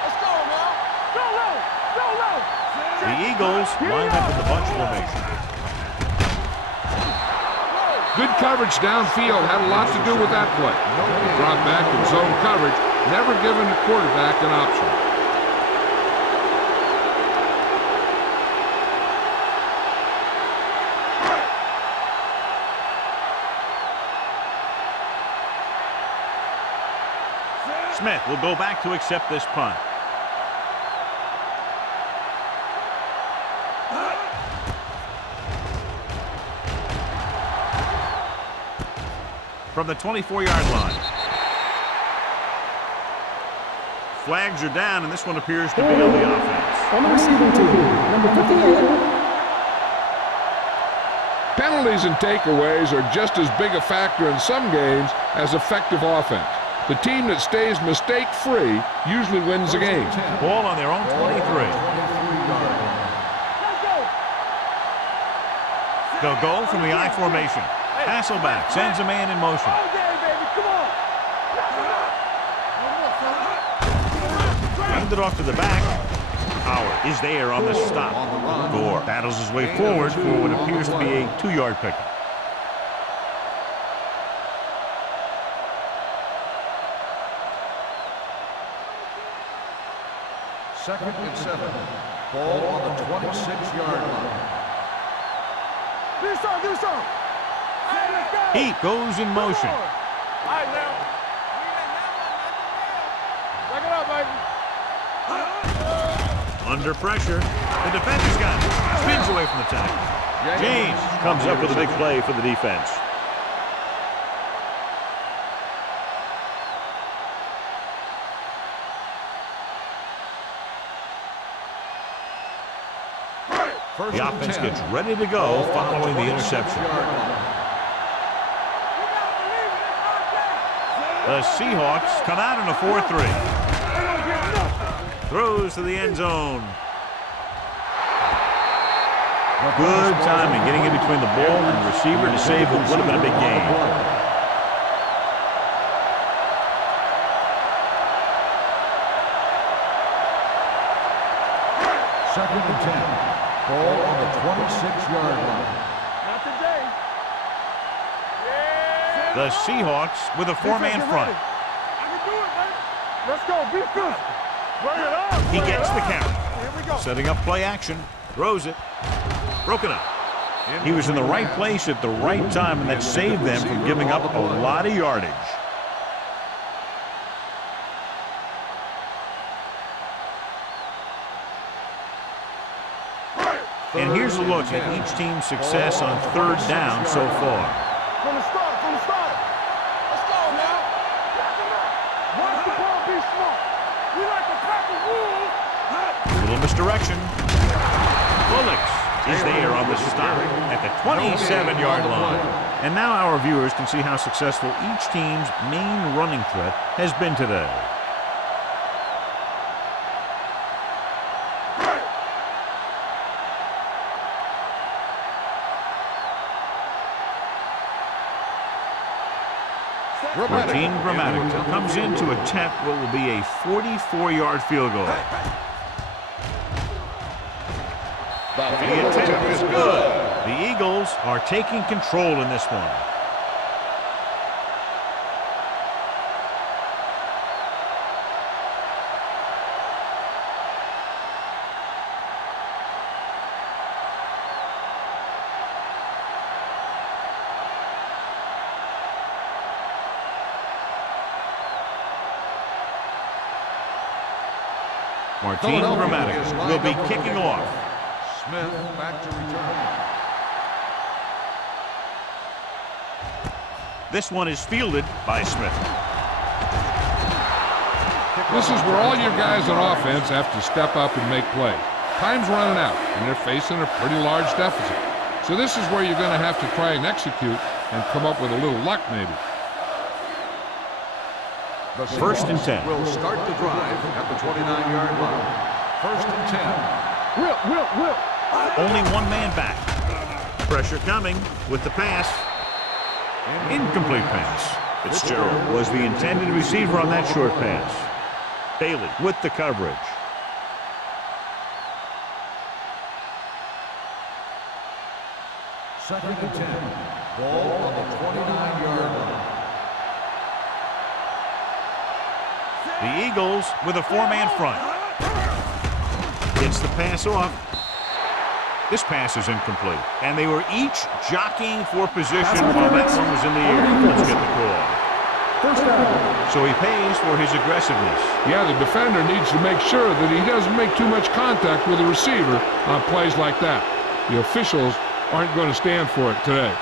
Let's go, man. Go low. Go low. The Eagles line up in the bunch formation. Good coverage downfield had a lot to do with that play. Drop back in zone coverage, never giving the quarterback an option. Smith will go back to accept this punt. from the 24-yard line. Flags are down, and this one appears to be on the offense. On the receiving team, number 58. Penalties and takeaways are just as big a factor in some games as effective offense. The team that stays mistake-free usually wins the game. Ball on their own 23. They'll go from the I formation. Hasselback sends a man in motion. Hand it off to the back. Howard is there on the stop. Gore battles his way forward for what appears to be a 2-yard pickup. Second and 7. Ball on the 26-yard line. Do some. Hey, let's go. Heat goes in motion. All right, now. Back it up, baby. Under pressure. The defender's got it. Spins away from the tackle. James comes up with a big play for the defense. The offense gets ready to go following the interception. The Seahawks come out in a 4-3. Throws to the end zone. Good timing, getting in between the ball and the receiver to save what would have been a big gain. Second and 10. Ball on the 26-yard line. Not today. Yeah. The Seahawks with a 4-man front. I can do it, man. Let's go. Be physical. Bring it up. He gets the carry. Here we go. Setting up play action. Throws it. Broken up. He was in the right place at the right time, and that saved them from giving up a lot of yardage. And here's a look at each team's success on 3rd down so far. From the start. Let's go now. Watch the ball be smart. We like to crack the rules. A little misdirection. Bullocks is there on the stop at the 27-yard line. And now our viewers can see how successful each team's main running threat has been today. Martin Gramatica comes in to attempt what will be a 44-yard field goal. The attempt is good. The Eagles are taking control in this one. Martin Gramatica will be kicking off. Smith back to return. This one is fielded by Smith. This is where all your guys on offense have to step up and make plays. Time's running out, and they're facing a pretty large deficit. So this is where you're going to have to try and execute and come up with a little luck maybe. The 1st and 10. Will start the drive at the 29-yard line. 1st and 10. Will. Only one man back. Pressure coming with the pass. Incomplete pass. Fitzgerald was the intended receiver on that short pass. Bailey with the coverage. Second and 10. Ball on the 29-yard line. The Eagles with a 4-man front. Gets the pass off. This pass is incomplete. And they were each jockeying for position while that one was in the air. Let's get the call. First down. So he pays for his aggressiveness. Yeah, the defender needs to make sure that he doesn't make too much contact with the receiver on plays like that. The officials aren't going to stand for it today.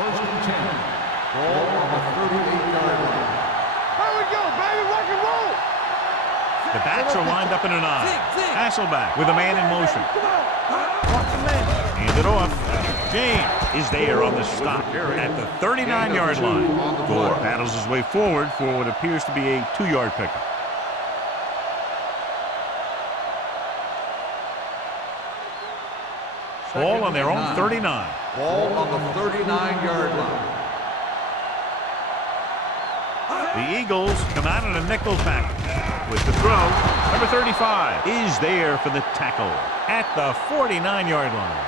First and 10. Ball on the 38-yard line. Here we go, baby. Rock and roll. The backs are lined up in an I. Hasselback with a man in motion. Hand it off. James is there on the stop at the 39-yard line. Gore paddles his way forward for what appears to be a 2-yard pickup. Ball on their own 39. Ball on the 39-yard line. The Eagles come out in a nickel package with the throw. Number 35 is there for the tackle at the 49-yard line.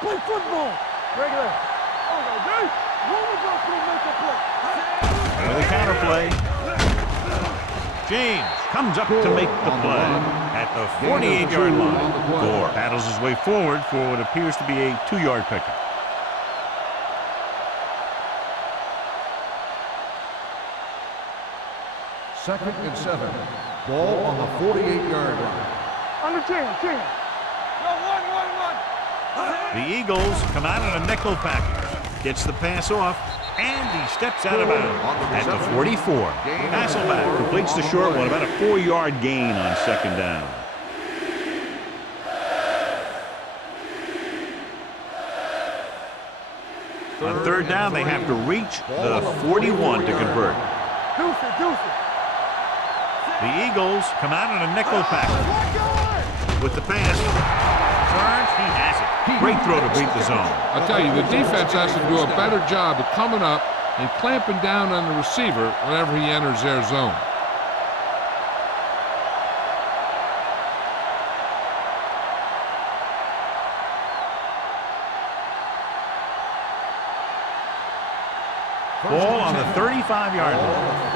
Play football. Regular. Okay, one of us will make a play. With a counter play. James comes up to make the play at the 48-yard line. Gore paddles his way forward for what appears to be a 2-yard pickup. Second and 7. Ball on the 48-yard line. Under 10. The Eagles come out in a nickel package. Gets the pass off, and he steps out of bounds at the 44. Hasselback completes the short one, about a 4-yard gain on second down. On third down, they have to reach the 41 to convert. The Eagles come out in a nickel package. With the pass, turns, he has it. Great throw to beat the zone. I'll tell you, the defense has to do a better job of coming up and clamping down on the receiver whenever he enters their zone. Ball on the 35-yard line.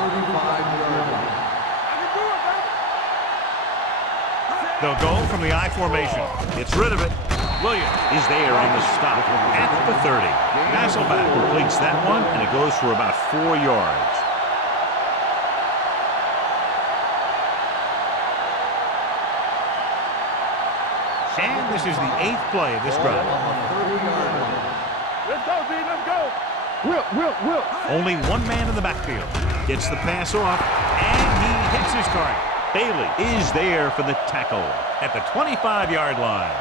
They'll go from the I formation. Gets rid of it. Williams is there on the stop at the 30. Hasselback completes that one, and it goes for about 4 yards. And this is the 8th play of this drive. Let's go, D. Let's go. Will. Only one man in the backfield. Gets the pass off, and he hits his target. Bailey is there for the tackle at the 25-yard line.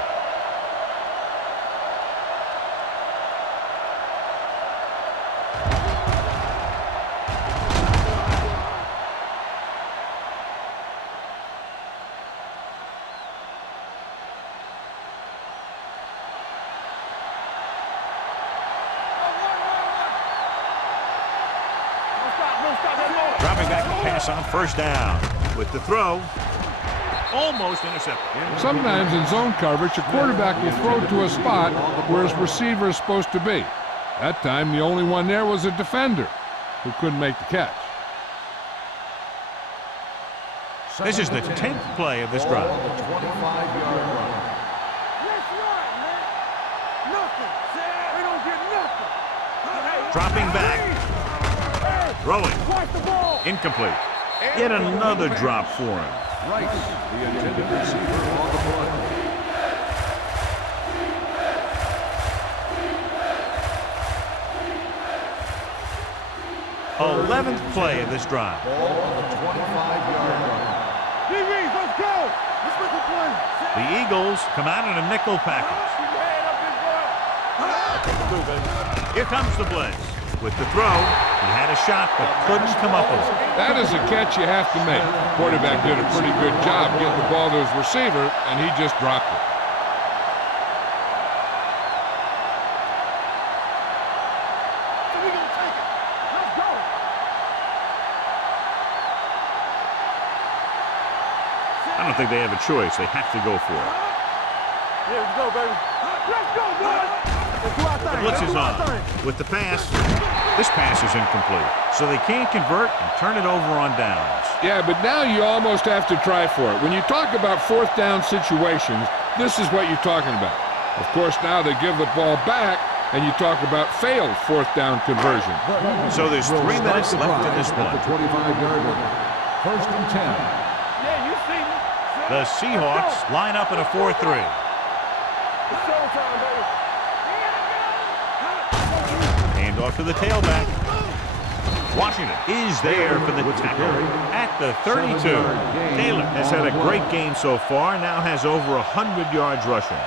Dropping back to pass on first down. With the throw, almost intercepted. Sometimes in zone coverage, a quarterback will throw to a spot where his receiver is supposed to be. That time, the only one there was a defender who couldn't make the catch. This is the 10th play of this drive. Let's run, man. Nothing. We don't get nothing. Dropping back. Throwing. Incomplete. Yet another drop for him. Rice, the intended receiver on the play. 11th play of this drive. Ball on the 25-yard line. DBs, let's go. Let's make a play. The Eagles come out in a nickel package. Here comes the blitz. With the throw, he had a shot but couldn't come up with it. That is a catch you have to make. Quarterback did a pretty good job getting the ball to his receiver, and he just dropped it. We're going to take it. Let's go. I don't think they have a choice. They have to go for it. Yeah, let's go, baby. Let's go, boys. Let's do our The thing. blitz Let's is do our on. thing. With the pass, this pass is incomplete. So they can't convert and turn it over on downs. Yeah, but now you almost have to try for it. When you talk about fourth down situations, this is what you're talking about. Of course, now they give the ball back, and you talk about failed fourth down conversion. So there's 3 minutes left in this one. At the 25-yard line. First and 10. Yeah, you see me. The Seahawks line up in a 4-3. It's showtime, baby. Hand off to the tailback. Washington is there for the tackle at the 32. Taylor has had a great game so far, now has over 100 yards rushing.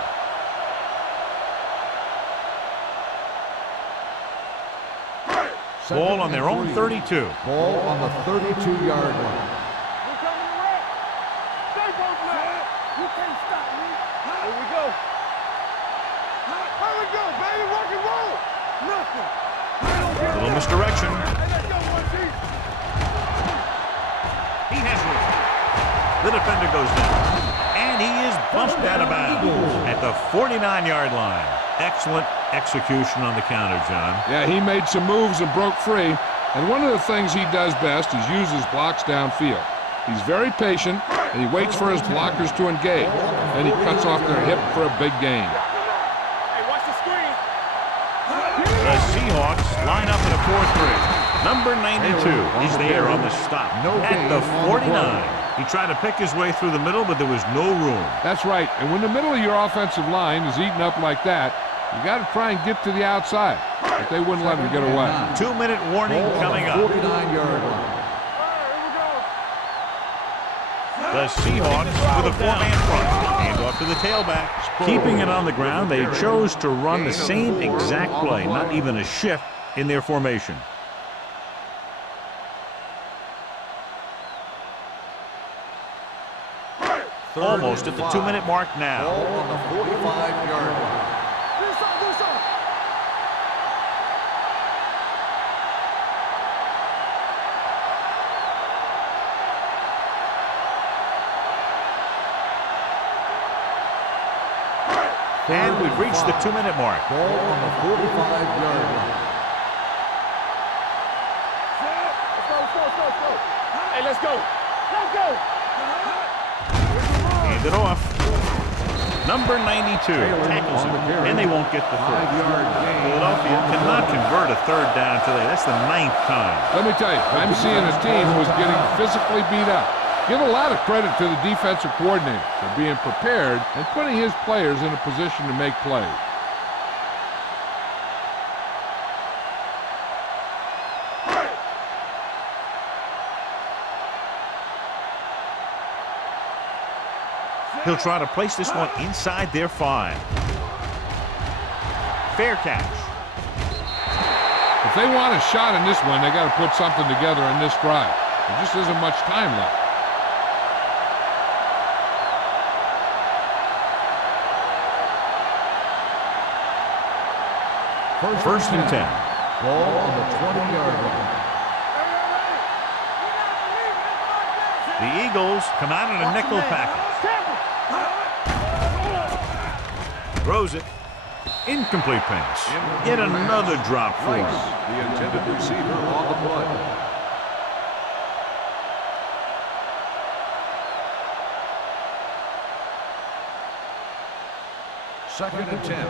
Ball on their own 32. Ball on the 32-yard line. We're coming to wreck. Stay both left. You can't stop me. Here we go. Here we go, baby. Rock and roll. Nothing. Little misdirection. Hey, let's go, 1G. He has room. The defender goes down. And he is bumped out of bounds at the 49-yard line. Excellent execution on the counter, John. Yeah, he made some moves and broke free. And one of the things he does best is use his blocks downfield. He's very patient, and he waits for his blockers to engage. Then he cuts off their hip for a big gain. Hey, watch the screen. The Seahawks line up in a 4-3. Number 92 is there on the stop at the 49. He tried to pick his way through the middle, but there was no room. That's right. And when the middle of your offensive line is eaten up like that, you got to try and get to the outside. But they wouldn't let him get away. 2-minute warning coming up. 49-yard line. The Seahawks with a 4-man front. Hand off to the tailback. Keeping it on the ground, they chose to run the same exact play, not even a shift in their formation. Almost at the 2-minute mark now. Ball on the 45-yard line. Do something. And we've reached the 2-minute mark. Ball on the 45-yard line. Let's go. Hey, let's go. Let's go. Hand it off. Number 92 tackles him, and they won't get the first. 5-yard gain. Philadelphia cannot convert a third down today. That's the 9th time. Let me tell you, I'm seeing a team who is getting physically beat up. Give a lot of credit to the defensive coordinator for being prepared and putting his players in a position to make plays. He'll try to place this one inside their 5. Fair catch. If they want a shot in this one, they got to put something together in this drive. There just isn't much time left. First and 10. Ball on the 20-yard line. The Eagles come out in a nickel package. Throws it. Incomplete pass. Yet another drop for him. The intended receiver on the play. Second and 10.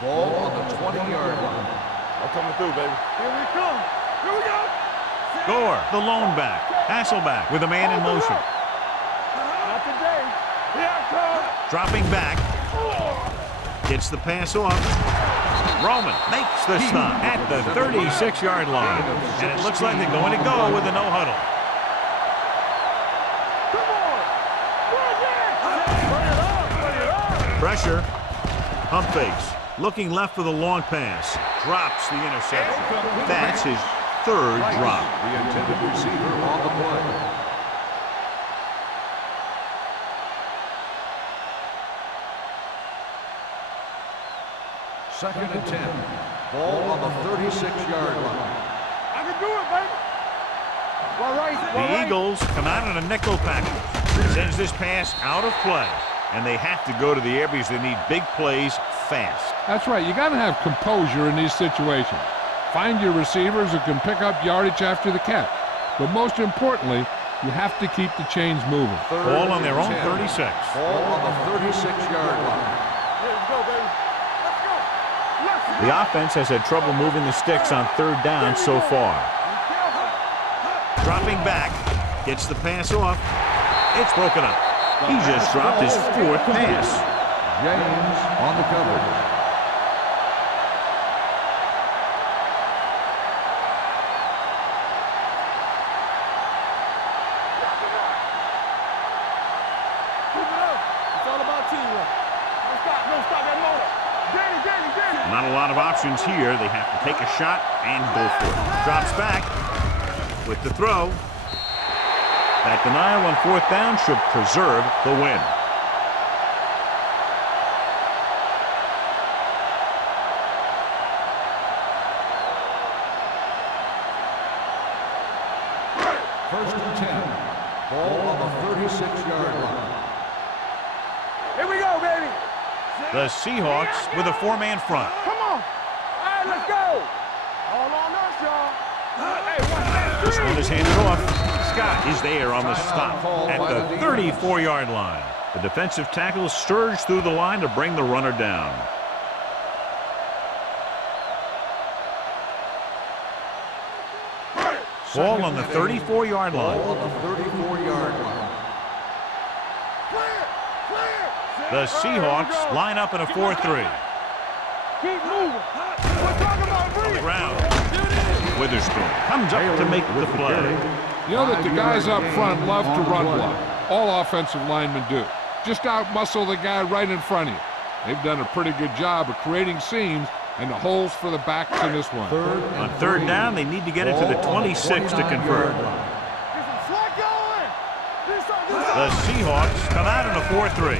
Ball on the 20-yard line. I'm coming through, baby. Here we come. Here we go. Gore, the lone back. Hasselback with a man in motion. Not today. Here I come. Dropping back. Gets the pass off. Roman makes the stop at the 36-yard line. And it looks like they're going to go with a no-huddle. Come on. Bring it up. Pressure. Pump fakes. Looking left for the long pass. Drops the interception. That's his 3rd drop. The intended receiver on the play. Second and 10. Ball on the 36-yard line. I can do it, baby. The Eagles come out in a nickel package. Sends this pass out of play. And they have to go to the air because they need big plays fast. That's right. You got to have composure in these situations. Find your receivers who can pick up yardage after the catch. But most importantly, you have to keep the chains moving. Ball on their own 36. Ball on the 36-yard line. Let's go, baby. The offense has had trouble moving the sticks on third down so far. Dropping back, gets the pass off. It's broken up. He just dropped his fourth pass. James on the coverage. Not a lot of options here. They have to take a shot and go for it. Drops back with the throw. That denial on fourth down should preserve the win. First and 10. Ball on the 36-yard line. Here we go, baby. The Seahawks with a four-man front. Come on. All right, let's go. All on us, y'all. Hey, watch that This screen. one is handed off. Scott is there on the stop at the 34-yard line. The defensive tackle surged through the line to bring the runner down. Ball on the 34-yard line. Ball on the 34-yard line. The Seahawks line up in a 4-3. Keep moving. We're talking about On the breathe. ground. Witherspoon comes up to make the play. You know that the guys up front love to run block. All offensive linemen do. Just out-muscle the guy right in front of you. They've done a pretty good job of creating seams and the holes for the backs in this one. On third down, they need to get it to the 26 to convert. The Seahawks come out in a 4-3.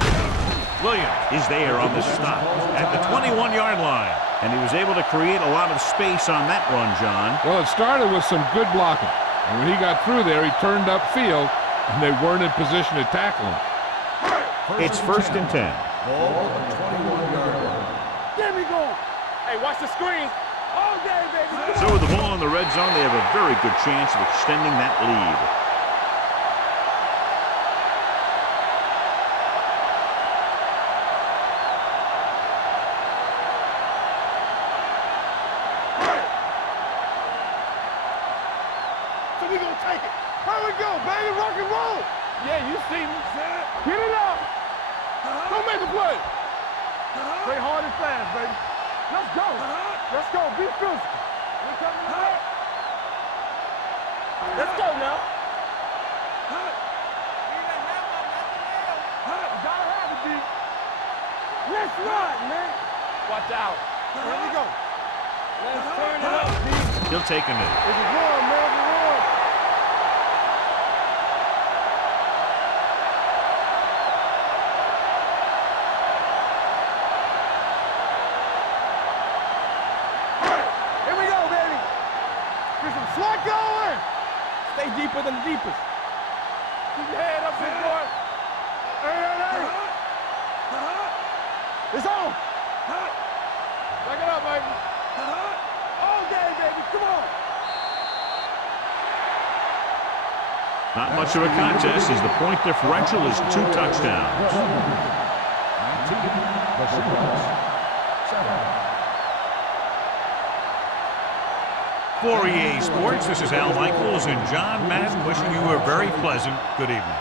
Williams is there on the stop at the 21-yard line. And he was able to create a lot of space on that run, John. Well, it started with some good blocking. And when he got through there, he turned upfield, and they weren't in position to tackle him. It's first and 10. Ball on the 21-yard line. Get me going. Hey, watch the screen. All day, baby. So with the ball in the red zone, they have a very good chance of extending that lead. So we gonna take it. Here we go, baby. Rock and roll. Yeah, you see me. Get it up. Don't make a play. Play hard and fast, baby. Let's go. Let's go. Be physical. We coming up. Let's go now. You gotta have it, D. Let's run, man. Watch out. Here we go. Let's turn it up, D. He'll take a knee. It's a run, man. It's a run. Here we go, baby. Get some slot going. Stay deeper than the deepest. Keep your head up, big boy. Hey. It's on. Back it up, baby. All day, baby. Come on. Not much of a contest as the point differential is 2 touchdowns. 19. The Seahawks. 7. For EA Sports, this is Al Michaels and John Madden wishing you a very pleasant good evening.